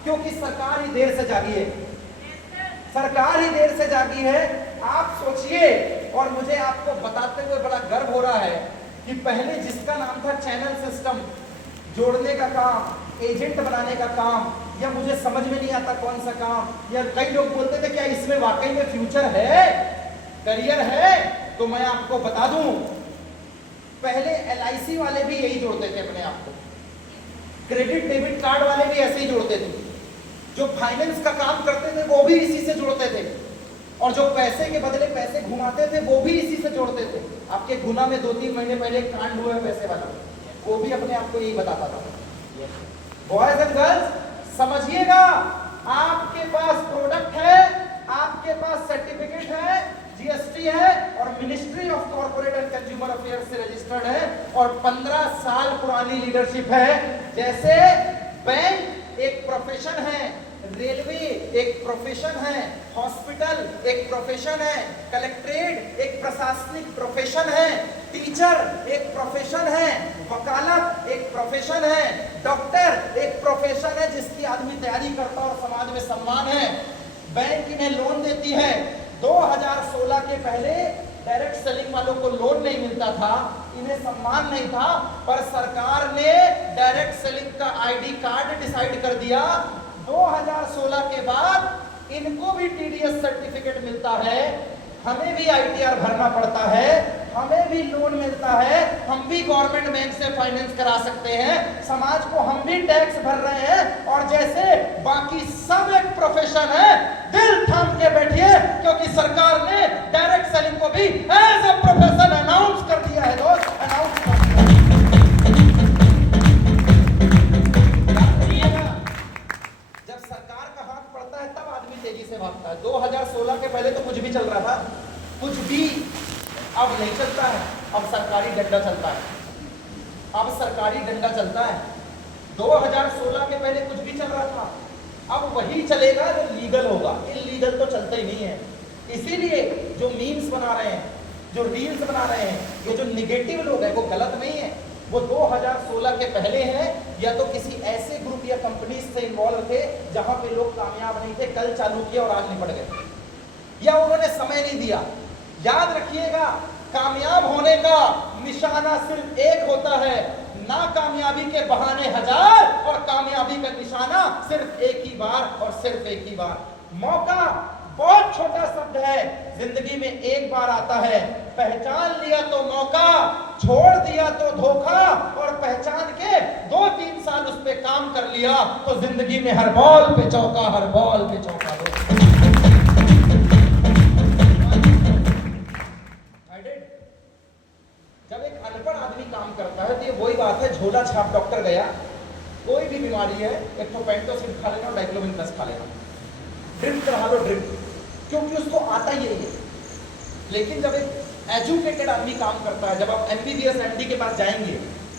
क्योंकि सरकार ही देर से जागी है, सरकार ही देर से जागी है। आप सोचिए, और मुझे आपको बताते हुए बड़ा गर्व हो रहा है कि पहले जिसका नाम था चैनल सिस्टम, जोड़ने का काम, एजेंट बनाने का काम, या मुझे समझ में नहीं आता कौन सा काम, या कई लोग बोलते थे क्या इसमें वाकई में फ्यूचर है, करियर है? तो मैं आपको बता दूं, पहले LIC वाले भी यही जोड़ते थे अपने आप को, क्रेडिट डेबिट कार्ड वाले भी ऐसे ही जोड़ते थे, जो फाइनेंस का काम करते थे वो भी इसी से जोड़ते थे, और जो पैसे के बदले पैसे घुमाते थे वो भी इसी से जोड़ते थे। आपके गुना में 2-3 महीने पहले कांड हुआ है पैसे वाला, वो भी अपने आप को यही बताता था। बॉयज एंड गर्ल्स समझिएगा, आपके पास प्रोडक्ट है, आपके पास सर्टिफिकेट है, GST है और ministry of corporate and consumer affairs से रजिस्टर्ड है, और 15 साल पुरानी लीडरशिप है। जैसे बैंक एक प्रोफेशन है, रेलवे एक प्रोफेशन है, हॉस्पिटल एक प्रोफेशन है, कलेक्ट्रेट एक प्रशासनिक प्रोफेशन है, टीचर एक प्रोफेशन है, वकालत एक प्रोफेशन है, डॉक्टर एक प्रोफेशन है जिसकी आदमी तैयारी करता और समाज में सम्मान है। बैंक इन्हें लोन देती है। 2016 के पहले डायरेक्ट सेलिंग वालों को लोन नहीं मिलता था, इन्हें सम्मान नहीं था, पर सरकार ने डायरेक्ट सेलिंग का ID कार्ड डिसाइड कर दिया। 2016 के बाद इनको भी TDS सर्टिफिकेट मिलता है, हमें भी ITR भरना पड़ता है, हमें भी लोन मिलता है, हम भी गवर्नमेंट बैंक से फाइनेंस करा सकते हैं, समाज को हम भी टैक्स भर रहे हैं, और जैसे बाकी सब एक प्रोफेशन है। दिल थाम के बैठिए, क्योंकि सरकार ने डायरेक्ट सेलिंग को भी एज अ प्रोफेशन अनाउंस कर दिया है दोस्त, अनाउंस कर दिया है। जब सरकार का हाथ पड़ता है तब आदमी तेजी से भागता है। 2016 के पहले तो कुछ भी चल रहा था, कुछ भी अब नहीं चलता है, अब सरकारी डंडा चलता है, अब सरकारी डंडा चलता है। 2016 के पहले कुछ भी चल रहा था, अब वही चलेगा जो लीगल होगा, इलीगल तो चलता ही नहीं है। इसीलिए जो मीम्स बना रहे हैं, जो रील्स बना रहे हैं, ये जो निगेटिव लोग हैं वो गलत नहीं है, वो 2016 के पहले हैं, या तो किसी ऐसे ग्रुप या कंपनी से इन्वॉल्व थे जहां पे लोग कामयाब नहीं थे, कल चालू किया और आज निपट गए, या उन्होंने समय नहीं दिया। याद रखिएगा, कामयाब होने का निशाना सिर्फ एक होता है, नाकामयाबी के बहाने हजार, और कामयाबी का निशाना सिर्फ एक ही बार और सिर्फ एक ही बार। मौका बहुत छोटा शब्द है, जिंदगी में एक बार आता है। पहचान लिया तो मौका, छोड़ दिया तो धोखा, और पहचान के 2-3 साल उस पे काम कर लिया तो जिंदगी में हर बॉल पे चौका, हर बॉल पे चौका। जब एक अनपढ़ आदमी काम करता है तो ये वही बात है, झोला छाप डॉक्टर गया, कोई भी बीमारी है, एक तो पेंटोसिन खा लेना, डाइक्लोमिन प्लस खा लेना, ड्रिप करा लो ड्रिप, क्योंकि उसको आता ही नहीं है। लेकिन जब एक एजुकेटेड आदमी काम करता है, जब आप MBBS MD के पास जाएंगे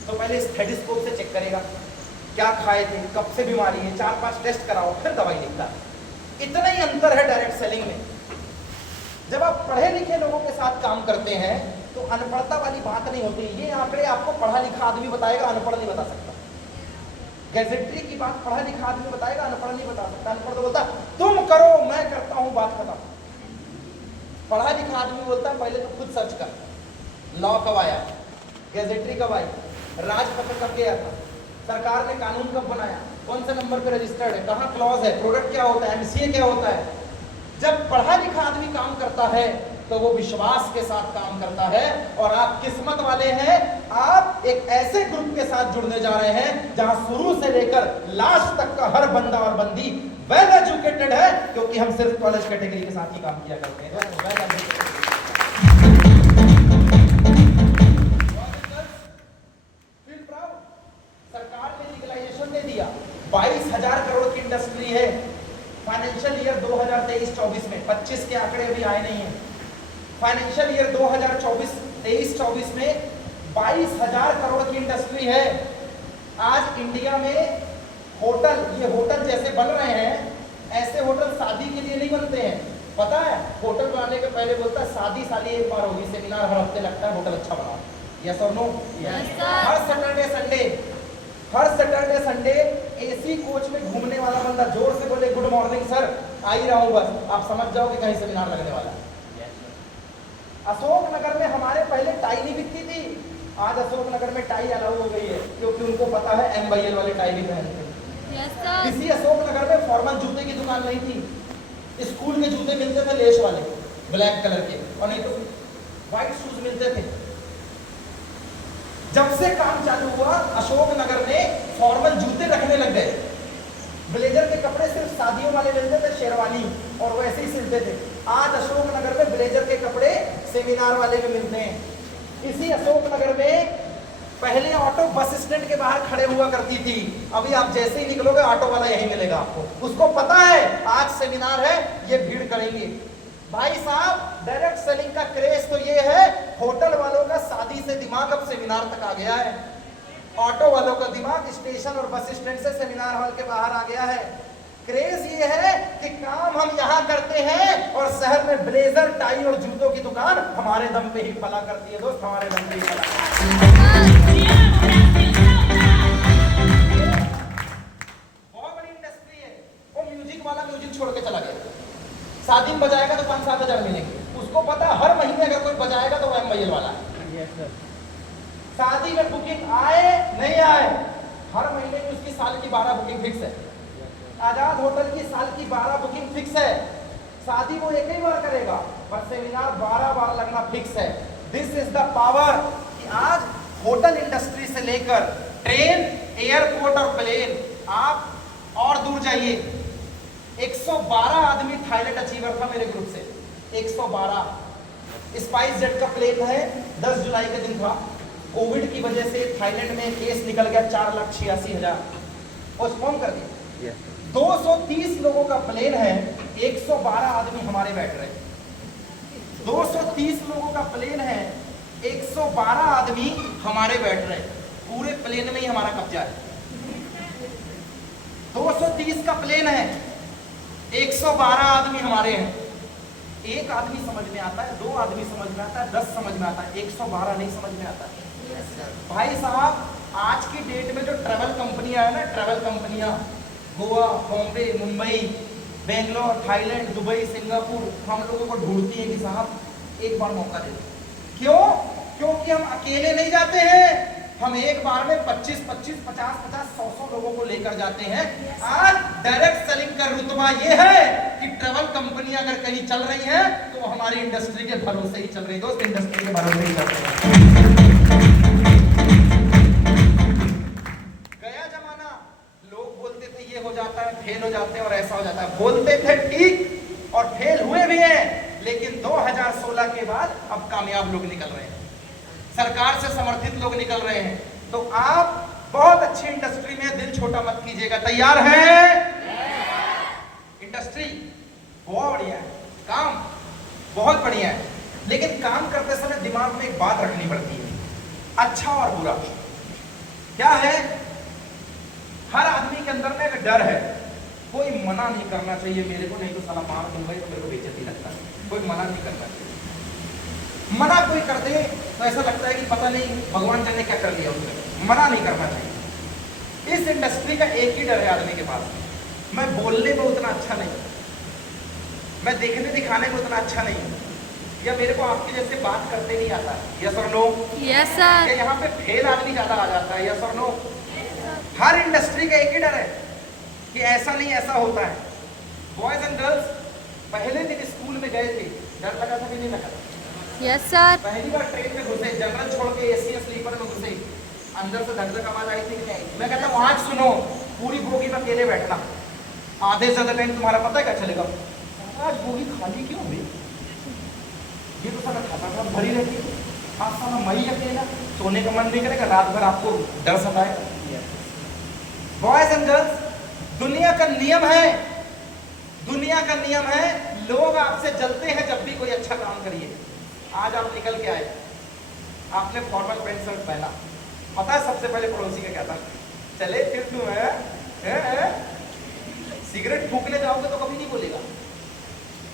तो पहले स्टेथोस्कोप से चेक करेगा क्या खाए थे, कब से बीमारी है, 4-5 टेस्ट कराओ, फिर दवाई लिखता है। इतना ही अंतर है डायरेक्ट सेलिंग में। जब आप पढ़े लिखे लोगों के साथ काम करते हैं तो अनपढ़ता वाली बात नहीं होती। ये आंकड़े आपको पढ़ा लिखा आदमी बताएगा, अनपढ़ नहीं बता सकता। गैजेट्री की बात पढ़ा लिखा आदमी बताएगा, अनपढ़ नहीं बता सकता। अनपढ़ तो बोलता तुम करो मैं करता हूं, बात खत्म। पढ़ा लिखा आदमी बोलता है पहले तो खुद सर्च कर, लॉ कब आया, गैजेट्री कब आई, राजपत्र कब गया था, सरकार ने कानून कब बनाया, कौन से नंबर पे रजिस्टर्ड है, कहाँ क्लॉज है, प्रोडक्ट क्या होता है, MCA क्या होता है। जब पढ़ा लिखा आदमी काम करता है तो वो विश्वास के साथ काम करता है, और आप किस्मत वाले हैं, आप एक ऐसे ग्रुप के साथ जुड़ने जा रहे हैं जहां शुरू से लेकर लास्ट तक का हर बंदा और बंदी वेल एजुकेटेड है, क्योंकि हम सिर्फ कॉलेज कैटेगरी के साथ ही काम किया करते हैं। सरकार ने लीगलाइजेशन दे दिया, 22,000 करोड़ की इंडस्ट्री है फाइनेंशियल ईयर 2023-24 में। 25 के आंकड़े अभी आए नहीं है। फाइनेंशियल ईयर 2023-24 में 22,000 करोड़ की इंडस्ट्री है। आज इंडिया में होटल, ये होटल जैसे बन रहे हैं, ऐसे होटल शादी के लिए नहीं बनते हैं। पता है, होटल बनाने के पहले बोलता है शादी साली एक बार होगी, सेमिनार हर हफ्ते लगता है, होटल अच्छा बनाओ। यस और नो? हर सैटरडे संडे AC कोच में घूमने वाला बंदा जोर से बोले गुड मॉर्निंग सर, आ ही रहा हूं बस, आप समझ जाओ कि कहीं सेमिनार लगने वाला है। अशोक नगर में हमारे पहले टाई नहीं बिकती थी, आज अशोकनगर में टाई अलाउ हो गई है क्योंकि उनको पता है MYL वाले टाई भी पहनते हैं। किसी अशोकनगर में फॉर्मल जूते की दुकान नहीं थी। स्कूल के जूते मिलते थे लेस वाले ब्लैक कलर के, और नहीं तो व्हाइट शूज मिलते थे। जब से काम चालू हुआ अशोकनगर में फॉर्मल जूते रखने लग गए। ब्लेजर के कपड़े सिर्फ शादियों वाले मिलते थे, शेरवानी, और वैसे ही सिलते थे। आज अशोकनगर में ब्लेजर के कपड़े सेमिनार वाले भी मिलते हैं। इसी अशोकनगर में पहले ऑटो बस स्टैंड के बाहर खड़े हुआ करती थी, अभी आप जैसे ही निकलोगे ऑटो वाला यही मिलेगा आपको। उसको पता है आज सेमिनार है, ये भीड़ करेंगे। भाई साहब, डायरेक्ट सेलिंग का क्रेज तो ये है, होटल वालों का शादी से दिमाग अब सेमिनार तक आ गया है। ऑटो वालों का दिमाग स्टेशन और बस स्टैंड से सेमिनार हॉल के बाहर आ गया है। क्रेज ये है कि काम हम यहाँ करते हैं और शहर में ब्लेजर, टाई और जूतों की दुकान हमारे दम पे ही पला करती है दोस्त, हमारे दम पे ही पला करती है। बहुत बड़ी इंडस्ट्री है। वो म्यूजिक वाला म्यूजिक छोड़ के चला गया, शादी में बजाएगा तो 5-7 हजार मिलेंगे। उसको पता हर महीने अगर कोई बजाएगा तो वो MYL वाला है। शादी में बुकिंग आए नहीं आए, हर महीने में उसकी साल की 12 बुकिंग फिक्स है। आजाद होटल की साल की 12 बुकिंग फिक्स है। शादी वो एक ही बार करेगा, पर सेमिनार 12 बार लगना फिक्स है। दिस इज द पावर कि आज होटल इंडस्ट्री से लेकर ट्रेन, एयरपोर्ट और प्लेन, आप और दूर जाइए। 112 आदमी थाईलैंड अचीवर था मेरे ग्रुप से, 112। स्पाइस जेट का प्लेन है, 10 जुलाई के दिन था। कोविड की वजह से थाईलैंड में केस निकल गया, 4,86,000 पोस्टपोन कर दिया। 230 लोगों का प्लेन है, 112 आदमी हमारे बैठ रहे। 230 लोगों का प्लेन है, 112 आदमी हमारे बैठ रहे। पूरे प्लेन में ही हमारा कब्जा है। 230 का प्लेन है, 112 आदमी हमारे हैं। एक आदमी समझ में आता है, 2 आदमी समझ में आता है, 10 समझ में आता है, 112 नहीं समझ में आता है। भाई साहब, आज की डेट में जो ट्रैवल कंपनियां है ना, ट्रैवल कंपनियां Goa, Bombay, Mumbai, Bangalore, Thailand, Dubai, Singapore, हम लोगों को ढूंढती है कि साहब एक बार मौका दे। क्यों? क्योंकि हम अकेले नहीं जाते हैं, हम एक बार में 25, 50, 100 लोगों को लेकर जाते हैं। आज डायरेक्ट सेलिंग का रुतबा ये है कि ट्रैवल कंपनियां अगर कहीं चल रही हैं तो वो हमारी इंडस्ट्री के भरोसे ही चल रही है दोस्त, इंडस्ट्री के भरोसे ही चल रही है। गया जमाना, लोग बोलते थे ये हो जाता है, फेल हो जाते हैं और ऐसा हो जाता है। बोलते थे ठीक और फेल हुए भी हैं, लेकिन 2016 के बाद अब कामयाब लोग निकल रहे हैं, सरकार से समर्थित लोग निकल रहे हैं। तो आप बहुत अच्छी इंडस्ट्री में दिल छोटा मत कीजिएगा। तैयार हैं? इंडस्ट्री बहुत बढ़िया है, काम बहुत बढ़िया है, लेकिन काम करते समय दिमाग में एक बात रखनी पड़ती है, अच्छा और बुरा। क्या है? हर आदमी के अंदर में एक डर है, कोई मना नहीं करना चाहिए मेरे को, नहीं तो साला मार दूंगा तो मेरे को बेइज्जती लगता है। कोई मना नहीं करना चाहिए। मना कोई कर दे तो ऐसा लगता है कि पता नहीं भगवान जाने क्या कर लिया उसने। मना नहीं करना चाहिए। इस इंडस्ट्री का एक ही डर है आदमी के पास, मैं बोलने में उतना अच्छा नहीं, मैं देखने दिखाने में उतना अच्छा नहीं, या मेरे को आपके जैसे बात करते नहीं आता। यस और नो? Yes sir. यहाँ पे फेल आदमी ज्यादा आ जाता है। यस और नो? हर इंडस्ट्री का एक ही डर है कि ऐसा नहीं ऐसा होता है। बॉयज एंड गर्ल्स, पहले दिन स्कूल में गए थे, डर लगा था कि नहीं लगा? Yes sir. पहली बार ट्रेन में घुसे, जनरल छोड़ के एसी या स्लीपर में घुसे, अंदर से धक धक आवाज आई थी कि नहीं? मैं कहता हूँ आज सुनो, पूरी बोगी में अकेले बैठना, आधे से ज्यादा टाइम तुम्हारा पता है क्या चलेगा? आज बोगी खाली क्यों हुई? ये तो सारा खाता भरी रहती है, आज सारा मई अकेला, सोने का मन नहीं करेगा, रात भर आपको डर सताएगा। बॉयज एंड गर्ल्स, दुनिया का नियम है, दुनिया का नियम है, लोग आपसे जलते हैं जब भी कोई अच्छा काम करिए। आज आप निकल के आए, आपने फॉर्मल पैंट शर्ट पहना, पता है सबसे पहले पड़ोसी का क्या था? चले फिर तुम है? सिगरेट फूकने जाओगे तो कभी नहीं बोलेगा,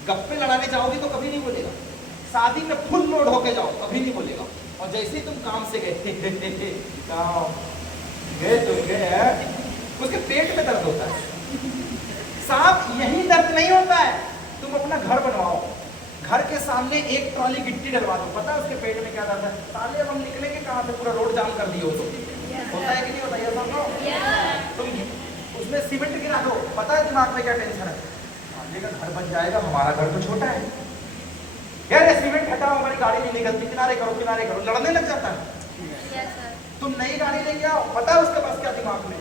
गप्पे लड़ाने जाओगे तो कभी नहीं बोलेगा, शादी में फुल लोड होके जाओ कभी नहीं बोलेगा, और जैसे ही तुम काम से गए तुम गए, उसके पेट में दर्द होता है। साहब, यही दर्द नहीं होता है। तुम अपना घर बनवाओ, घर के सामने एक ट्रॉली गिट्टी डलवा दो, पता है उसके पेट में क्या जाता है? साले अब हम निकलेंगे कहाँ से, पूरा रोड जाम कर दिए हो तो होता है कि नहीं होता? ये सब तुम उसमें सीमेंट गिरा दो, पता है दिमाग में क्या टेंशन है? साले का घर बन जाएगा, हमारा घर तो छोटा है यार, ये सीमेंट हटाओ, हमारी गाड़ी नहीं निकलती, किनारे करो किनारे करो, लड़ने लग जाता है। तुम नई गाड़ी लेके आओ, पता है उसके पास क्या दिमाग में?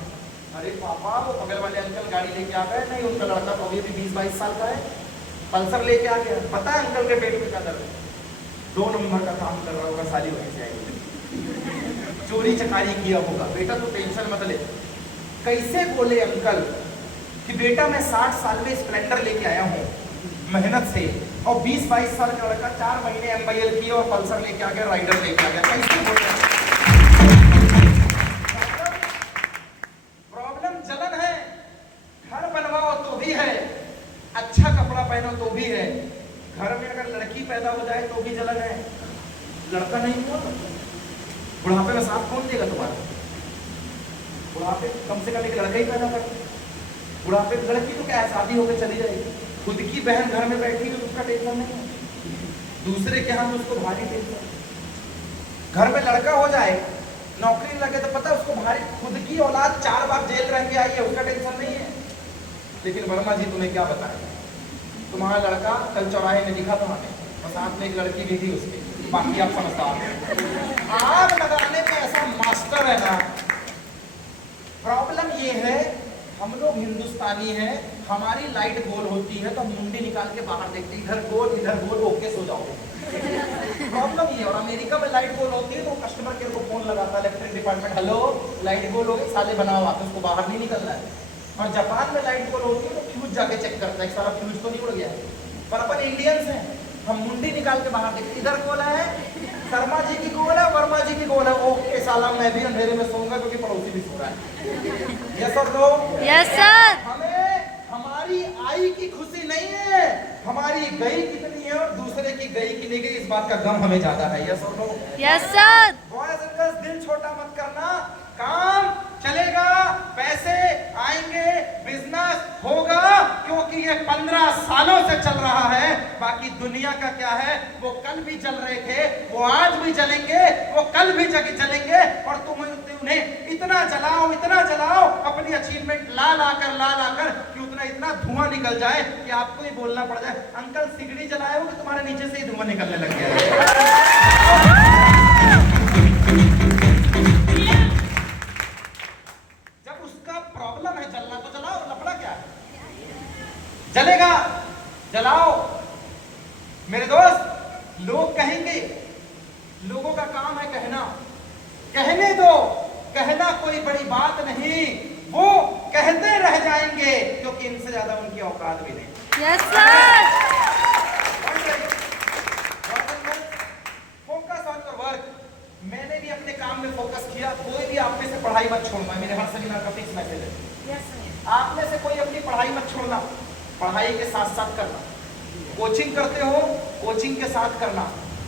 अरे पापा वो बगल वाले अंकल गाड़ी लेके आ गए, नहीं उनका लड़का तो अभी भी 20-22 साल का है, पल्सर लेके आ गया, पता है अंकल के पेट में क्या दर्द है? 2 नंबर का काम कर रहा होगा, साली वहीं से आएगी, चोरी चकारी किया होगा। बेटा तो टेंशन मत ले। कैसे बोले अंकल कि बेटा मैं 60 साल में स्प्लेंडर लेके आया हूँ मेहनत से, और 20-22 साल का लड़का 4 महीने MIL किया और पल्सर लेके आ गया, राइडर लेके आ गया, कैसे बोले? प्रॉब्लम जलन है, घर बनवाओ तो भी है, अच्छा कपड़ा पहनो तो भी है, घर में अगर लड़की पैदा हो जाए तो भी जलन है, लड़का नहीं हुआ बुढ़ापे में साथ कौन देगा तुम्हारा? बुढ़ापे कम से कम एक लड़का ही पैदा कर, बुढ़ापे में लड़की तो क्या है, शादी होकर चली जाएगी, खुद की बहन घर में बैठी तो उसका टेंशन नहीं है, दूसरे के यहाँ उसको भारी टेंशन। घर में लड़का हो जाए, नौकरी लगे तो पता है उसको भारी, खुद की औलाद 4 बार जेल रह के आई है, उसका टेंशन नहीं है। लेकिन वर्मा जी तुम्हें क्या बताएं, तुम्हारा लड़का कल चौराहे में दिखा था हमें, और साथ में एक लड़की भी थी उसके, बाकी आप समझता आग लगाने पे ऐसा मास्टर है ना। प्रॉब्लम ये है हम लोग हिंदुस्तानी हैं, हमारी लाइट गोल होती है तो हम मुंडी निकाल के बाहर देखते हैं, इधर गोल ओके सो जाओ। प्रॉब्लम ये, और अमेरिका में लाइट गोल होती है तो कस्टमर केयर को फोन लगाता है, इलेक्ट्रिक डिपार्टमेंट, हेलो लाइट गोल हो गई, साले बनाओ आप, उसको बाहर नहीं निकलना है। और जापान में लाइट गोल होती है तो फ्यूज जाके चेक करता है, सारा फ्यूज तो नहीं उड़ गया है। पर अपन इंडियंस हैं, हम मुंडी निकाल के बाहर देखते, इधर गोल है, शर्मा जी की गोल है, वर्मा जी की गोल है, ओके साला मैं भी अंधेरे में सोऊंगा क्योंकि पड़ोसी भी सो रहा है। यस और नो? Yes sir. हमें हमारी आई की खुशी नहीं है, हमारी गई कितनी है और दूसरे की गई कि नहीं गई, इस बात का गम हमें ज्यादा है। यस और no? Yes sir. Boys and girls, दिल छोटा मत करना, काम चलेगा, पैसे आएंगे, बिजनेस होगा, क्योंकि ये 15 सालों से चल रहा है। बाकी दुनिया का क्या है, वो कल भी चल रहे थे, वो आज भी चलेंगे, वो कल भी चलेंगे, और तुम उन्हें इतना जलाओ अपनी अचीवमेंट ला कर कि उतना इतना धुआं निकल जाए कि आपको ही बोलना पड़ जाए, अंकल सिगड़ी जलाए हो कि तुम्हारे नीचे से ही धुआं निकलने लग गया है। प्रॉब्लम है, जलना तो जलाओ, लफड़ा क्या है? जलेगा, जलाओ। मेरे दोस्त, लोग कहेंगे, लोगों का काम है कहना, कहने दो, कहना कोई बड़ी बात नहीं, वो कहते रह जाएंगे क्योंकि इनसे ज्यादा उनकी औकात भी नहीं। Yes sir. Focus on your work. मैंने भी अपने काम में फोकस किया, कोई भी आप में से पढ़ाई मत छोड़ना, मेरे हर सेमिनार का फिक्स मैसेज है। आप में से कोई अपनी पढ़ाई मत छोड़ना, पढ़ाई के साथ साथ करना, कोचिंग करते हो कोचिंग के साथ करना,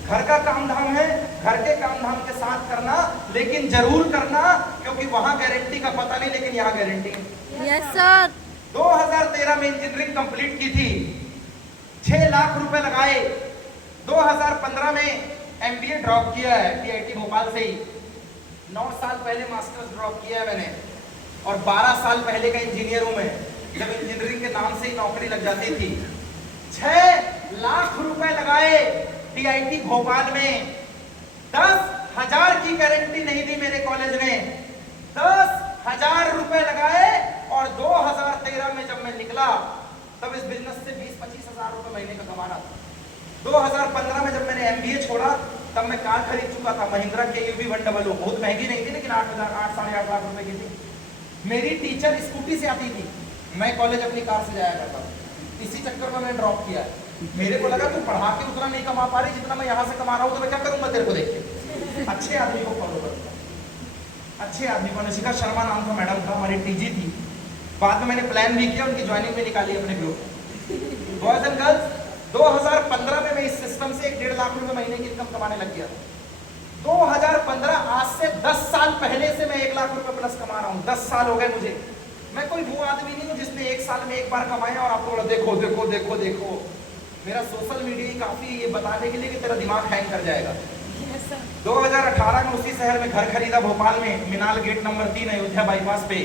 घर का काम धाम है घर के काम धाम के साथ करना, लेकिन जरूर करना, क्योंकि वहां गारंटी का पता नहीं, लेकिन यहाँ गारंटी है। Yes sir. 2013 में इंजीनियरिंग कंप्लीट की थी, 6 लाख रुपए लगाए। 2015 में MBA ड्रॉप किया है TIT भोपाल से ही, 9 साल पहले मास्टर्स ड्रॉप किया है मैंने, और 12 साल पहले का इंजीनियर हूं मैं, जब इंजीनियरिंग के नाम से ही नौकरी लग जाती थी। 6 लाख रुपए लगाए TIT भोपाल में, 10,000 की गारंटी नहीं दी मेरे कॉलेज ने, 10,000 रुपए लगाए, और 2013 में जब मैं निकला तब इस बिजनेस से 20-25 हजार रुपए महीने का कमा रहा था। 2015 में जब मैंने MBA छोड़ा तब मैं कार खरीद चुका था, महिंद्रा KUV 100, बहुत महंगी नहीं थी लेकिन 8,000-8.5 लाख रुपए की थी। मेरी टीचर स्कूटी से आती थी, मैं कॉलेज अपनी कार से जाया करता था, इसी चक्कर में मैंने ड्रॉप किया। मेरे को लगा तू पढ़ा के उतना नहीं कमा पा रही जितना मैं यहाँ से कमा रहा हूँ, तो मैं क्या करूंगा तेरे को देख के। अच्छे आदमी को फॉलो करूंगा, अच्छे आदमी को। निशिका शर्मा नाम था मैडम था, हमारी TG थी, बाद में मैंने प्लान भी किया, उनकी ज्वाइनिंग में निकाली अपने ग्रुप। बॉयज एंड गर्ल्स, 2015 में मैं इस सिस्टम से 1.5 लाख रुपए महीने की इनकम कमाने लग गया था। 2015, आज से 10 साल पहले से मैं 1 लाख रुपए प्लस कमा रहा हूँ। 10 साल हो गए मुझे। मैं कोई वो आदमी नहीं हूँ जिसने 1 साल में 1 बार कमाया और आपको बोला देखो देखो देखो देखो। मेरा सोशल मीडिया ही काफी ये बताने के लिए कि तेरा दिमाग हैंग कर जाएगा। 2018 में उसी शहर में घर खरीदा भोपाल में, मिनाल गेट नंबर 3 अयोध्या बाईपास पे।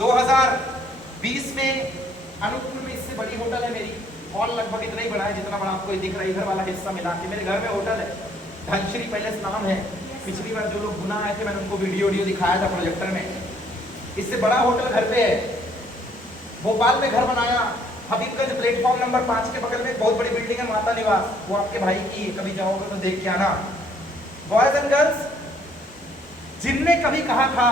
2020 में अनूपपुर में इससे बड़ी होटल है मेरी, हॉल लगभग इतना ही बड़ा है जितना बड़ा आपको दिख रहा है, इधर वाला हिस्सा मिला के मेरे घर में होटल है, धनश्री पैलेस नाम है। पिछली बार जो लोग गुना आए थे मैंने उनको वीडियो दिखाया था प्रोजेक्टर में। इससे बड़ा होटल घर पे है। भोपाल में घर बनाया, हबीबगंज प्लेटफॉर्म नंबर 5 के बगल में एक बहुत बड़ी बिल्डिंग है माता निवास, वो आपके भाई की है, कभी जाओगे तो देख के आना। बॉयज एंड गर्ल्स, जिनने कभी कहा था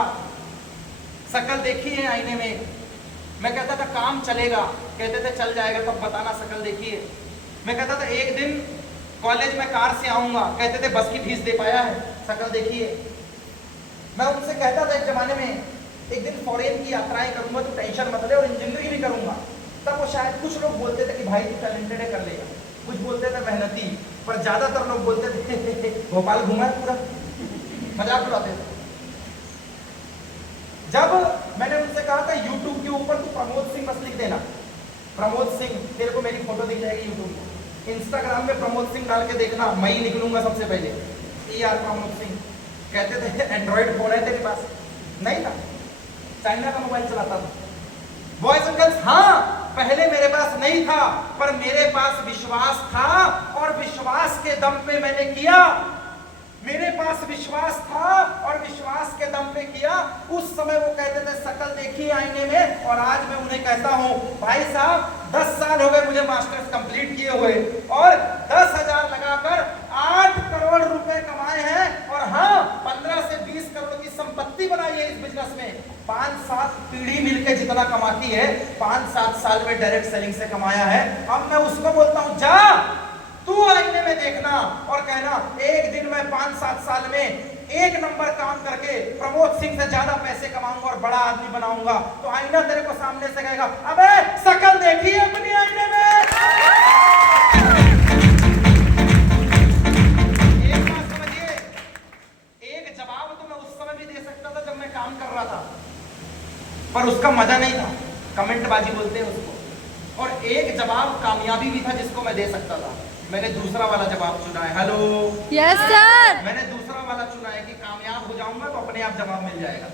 शकल देखी है आईने में, मैं कहता था काम चलेगा, कहते थे चल जाएगा, तब बताना शकल देखी है। मैं कहता था एक दिन कॉलेज में कार से आऊंगा, कहते थे बस की फीस दे पाया है, शकल देखी है। मैं उनसे कहता था एक जमाने में एक दिन फॉरेन की यात्राएं करूंगा तो टेंशन मत ले और इंजीनियरिंग भी करूंगा, तब वो शायद कुछ लोग बोलते थे कि भाई तू टैलेंटेड है कर लेगा, कुछ बोलते थे मेहनती, पर ज्यादातर लोग बोलते थे भोपाल घूमा है पूरा, मजाक उड़ाते थे। जब मैंने उनसे कहा था YouTube के ऊपर तू प्रमोद सिंह बस लिख देना, प्रमोद सिंह, तेरे को मेरी फोटो दिख जाएगी YouTube में, इंस्टाग्राम में प्रमोद सिंह डाल के देखना, मैं ही निकलूंगा सबसे पहले, यार प्रमोद सिंह। कहते थे एंड्रॉइड फोन है तेरे पास? नहीं था, चाइना का मोबाइल चलाता था। बॉयज एंड गर्ल्स, हाँ पहले मेरे पास नहीं था, पर मेरे पास विश्वास था और विश्वास के दम पे मैंने किया। मेरे पास विश्वास था और विश्वास के दम पे किया। उस समय वो कहते थे शकल देखी आईने में, और आज मैं उन्हें कहता हूं भाई साहब 10 साल हो गए मुझे मास्टर्स कंप्लीट किए हुए और 10,000 लगाकर 8 करोड़ रुपए कमाए हैं, और हाँ 15 से 20 करोड़ की संपत्ति बनाई है इस बिजनेस में। 5-7 पीढ़ी मिलकर जितना कमाती है 5-7 साल में डायरेक्ट सेलिंग से कमाया है। अब मैं उसको बोलता हूं जा तू आईने में देखना और कहना एक दिन मैं 5-7 साल में 1 नंबर काम करके प्रमोद सिंह से ज्यादा पैसे कमाऊंगा और बड़ा आदमी बनाऊंगा। तो आईना तेरे को सामने से कहेगा अबे शकल देखी है अपनी आईने में। एक बात समझिए, एक जवाब तो मैं उस समय भी दे सकता था जब मैं काम कर रहा था, पर उसका मजा नहीं था, कमेंटबाजी बोलते हैं उसको, और एक जवाब कामयाबी भी था जिसको मैं दे सकता था। मैंने दूसरा वाला जवाब चुना है। Hello, yes sir. मैंने दूसरा वाला चुना है कि कामयाब हो जाऊंगा तो अपने आप जवाब मिल जाएगा।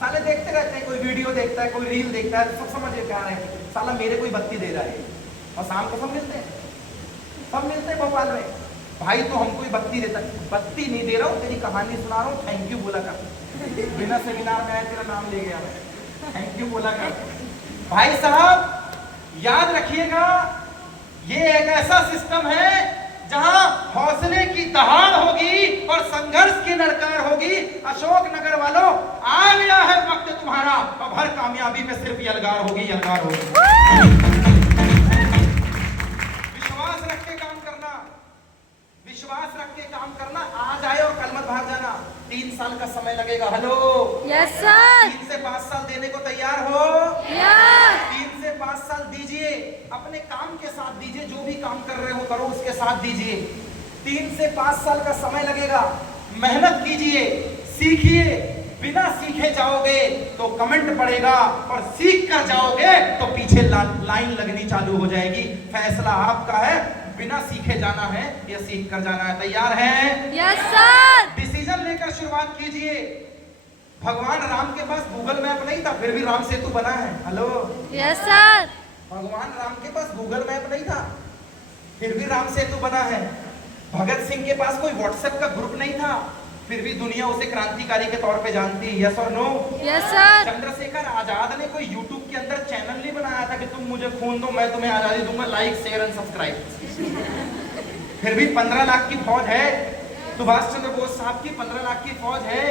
साले देखते रहते हैं, कोई वीडियो देखता है, कोई रील देखता है, सब समझ क्या है साला मेरे कोई बत्ती दे रहा है, और शाम को सब मिलते हैं, सब मिलते हैं भोपाल में, भाई तो हमको ही बत्ती देता है। बत्ती नहीं दे रहा हूँ, तेरी कहानी सुना रहा हूँ, थैंक यू बोला कर। बिना सेमिनार में आया तेरा नाम ले गया मैं, थैंक यू बोला कर। भाई साहब याद रखिएगा, ये एक ऐसा सिस्टम है जहां हौसले की दहाड़ होगी और संघर्ष की ललकार होगी। अशोक नगर वालों, आ गया है वक्त तुम्हारा, अब हर कामयाबी में सिर्फ यलगार होगी, यलगार होगी। विश्वास रख के काम करना, विश्वास रख के काम करना, आज आए और कल मत भाग जाना। 3 साल का समय लगेगा। Hello, yes sir. 3 से 5 साल देने को तैयार हो? यस। 3 से 5 साल दीजिए, अपने काम के साथ दीजिए, जो भी काम कर रहे हो करो उसके साथ दीजिए। 3 से 5 साल का समय लगेगा, मेहनत कीजिए, सीखिए। बिना सीखे जाओगे तो कमेंट पड़ेगा, और सीख कर जाओगे तो पीछे लाइन लगनी चालू हो जाएगी। फैसला आपका है, बिना सीखे जाना है या सीख कर जाना है। तैयार हैं? Yes sir. डिसीजन लेकर शुरुआत कीजिए। भगवान राम के पास गूगल मैप नहीं था, फिर भी राम सेतु बना है। Hello, yes sir. भगवान राम के पास गूगल मैप नहीं था, फिर भी राम सेतु बना है। भगत सिंह के पास कोई व्हाट्सएप का ग्रुप नहीं था, फिर भी दुनिया उसे क्रांतिकारी के तौर पे जानती है। यस और no? Yes sir. Chandrashekhar Azad ने कोई यूट्यूब के अंदर चैनल नहीं बनाया था कि तुम मुझे खून दो मैं तुम्हें आजादी दूंगा, लाइक शेयर एंड सब्सक्राइब। फिर भी 15 लाख की फौज है, सुभाष चंद्र बोस साहब की 15 लाख की फौज है।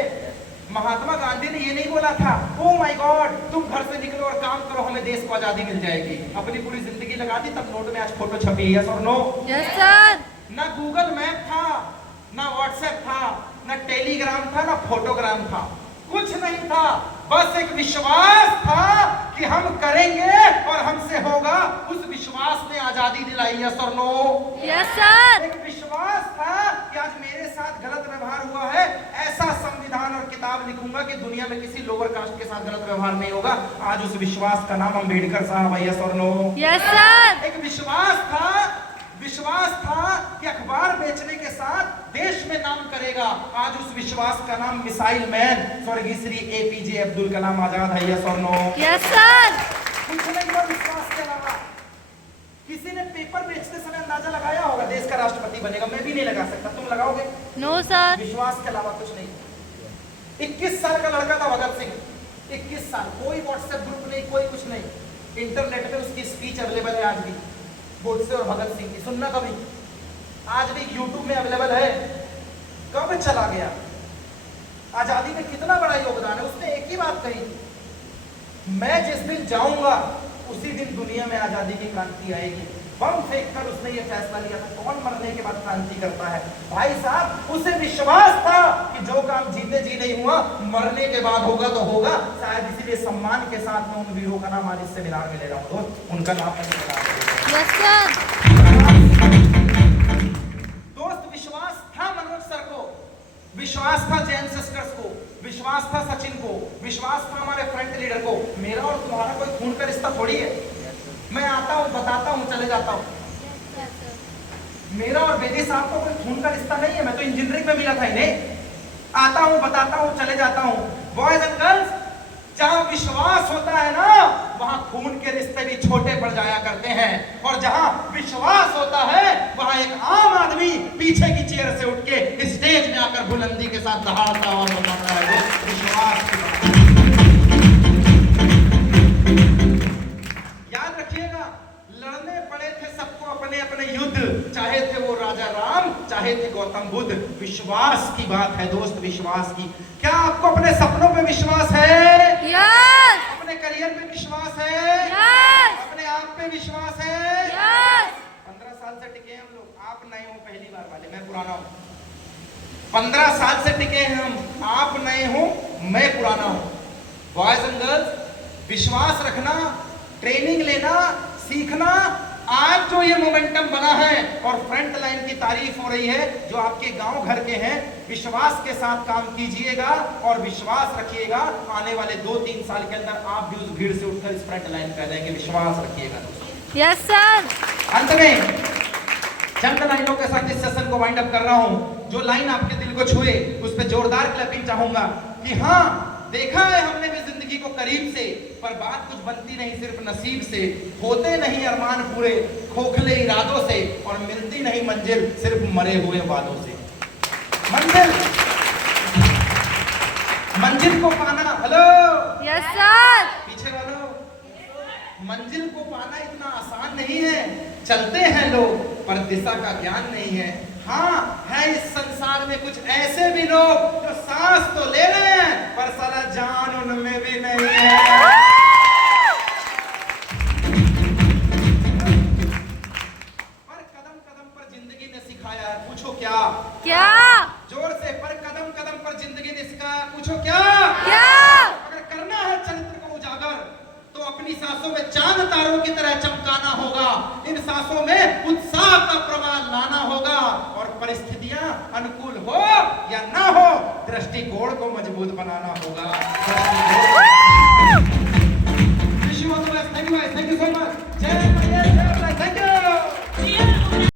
महात्मा गांधी ने ये नहीं बोला था ओ माय गॉड तुम घर से निकलो और काम करो हमें देश को आजादी मिल जाएगी, अपनी पूरी जिंदगी लगा दी, तब नोट में आज फोटो छपी। यस और नो? Yes sir. ना गूगल मैप था, ना व्हाट्सएप था, ना टेलीग्राम था, ना फोटोग्राम था, कुछ नहीं था, बस एक विश्वास था कि हम करेंगे और हमसे होगा। उस विश्वास ने आजादी दिलाई। यस और नो? Yes sir. एक विश्वास था कि आज मेरे साथ गलत व्यवहार हुआ है, ऐसा संविधान और किताब लिखूंगा कि दुनिया में किसी लोअर कास्ट के साथ गलत व्यवहार नहीं होगा। आज उस विश्वास का नाम अम्बेडकर साहब है। यस और नो? Yes sir. एक विश्वास था विश्वास था कि अखबार बेचने के साथ देश में नाम करेगा। आज उस विश्वास का नाम मिसाइल मैन स्वर्गीय श्री एपीजे अब्दुल कलाम आजाद है। यस और नो? Yes sir. कुछ नहीं हुआ विश्वास के अलावा। किसी ने पेपर बेचते समय अंदाजा लगाया होगा देश का राष्ट्रपति बनेगा? मैं भी नहीं लगा सकता, तुम लगाओगे? No sir. विश्वास के अलावा कुछ नहीं। 21 साल का लड़का था भगत सिंह, 21 साल, कोई व्हाट्सएप ग्रुप नहीं, कोई कुछ नहीं। इंटरनेट पे उसकी स्पीच अवेलेबल है आज भी, गोडसे और भगत सिंह की, सुनना कभी। आज भी यूट्यूब में अवेलेबल है। कब चला गया? आजादी में कितना बड़ा योगदान है। उसने एक ही बात कही, मैं जिस दिन जाऊंगा उसी दिन दुनिया में आजादी की क्रांति आएगी। बम फेंककर उसने ये फैसला लिया था। कौन मरने के बाद क्रांति करता है? भाई साहब, उसे विश्वास था कि जो काम जीते जी नहीं हुआ, मरने के बाद होगा तो होगा। शायद इसीलिए सम्मान के साथ में उन वीरों का नाम आज इस सेमिनार में ले रहा हूं दोस्त, उनका नाम मैं बता रहा हूं। Yes sir. दोस्त, विश्वास था मनोज सर को, विश्वास था जैन सिस्टर्स को, विश्वास था सचिन को, विश्वास था हमारे फ्रंट लीडर को। मेरा और तुम्हारा कोई खून का रिश्ता थोड़ी है। मैं आता हूँ, बताता हूँ, चले जाता हूँ। मेरा और बेदी साहब को कोई खून का रिश्ता नहीं है। मैं तो इंजीनियरिंग में मिला था इन्हें। आता हूँ, बताता हूँ, चले जाता हूँ। बॉयज एंड गर्ल्स, जहां विश्वास होता है ना, वहां खून के रिश्ते भी छोटे पड़ जाया करते हैं। और जहां विश्वास होता है, वहां एक आम आदमी पीछे की चेयर से उठ के स्टेज में आकर बुलंदी के साथ दहाड़ता और बताता है विश्वास की बात। याद रखिएगा, लड़ने पड़े थे सबको अपने अपने युद्ध, चाहे थे वो राजा राम, चाहे थे गौतम बुद्ध। विश्वास की बात है दोस्त, विश्वास की। क्या आपको अपने सपनों पे विश्वास है? यस। अपने करियर पे विश्वास है? यस। अपने आप पे विश्वास है? यस। 15 साल से टिके हम लोग। आप नए हो, पहली बार वाले, मैं पुराना हूं। 15 साल से टिके हैं हम, आप नए हो, मैं पुराना हूं। बॉयज एंड गर्ल्स, विश्वास रखना, ट्रेनिंग लेना, सीखना, आज जो ये मोमेंटम बना है और फ्रंट लाइन की तारीफ हो रही है, जो आपके गांव घर के हैं, विश्वास के साथ काम कीजिएगा और विश्वास रखिएगा। आने वाले 2-3 साल के अंदर आप भी उस भीड़ से उठकर इस फ्रंट लाइन पे रहेंगे। विश्वास रखिएगा दोस्तों। Yes sir. अंत में चंद लाइनों के साथ इस सेशन को वाइंड अप कर रहा हूं। जो लाइन आपके दिल को छुए उस पर जोरदार क्लैपिंग चाहूंगा कि हाँ, देखा है हमने भी जिंदगी को करीब से, पर बात कुछ बनती नहीं सिर्फ नसीब से। होते नहीं अरमान पूरे खोखले इरादों से, और मिलती नहीं मंजिल सिर्फ मरे हुए वादों से। मंजिल को पाना, हेलो यस सर। पीछे वालों, मंजिल को पाना इतना आसान नहीं है। चलते हैं लोग पर दिशा का ज्ञान नहीं है। हाँ, है इस संसार में कुछ ऐसे भी लोग जो सांस तो ले रहे हैं पर साला जान उनमें भी नहीं है। पर कदम कदम पर जिंदगी ने सिखाया है, पूछो क्या? क्या? जोर से, पर कदम कदम पर जिंदगी ने सिखाया, पूछो क्या? क्या? अगर करना है चरित्र को उजागर तो अपनी सांसों में चांद तारों की तरह चमकाना होगा। इन सांसों में उत्साह का प्रवाह लाना होगा, और परिस्थितियां अनुकूल हो या ना हो, दृष्टिकोण को मजबूत बनाना होगा।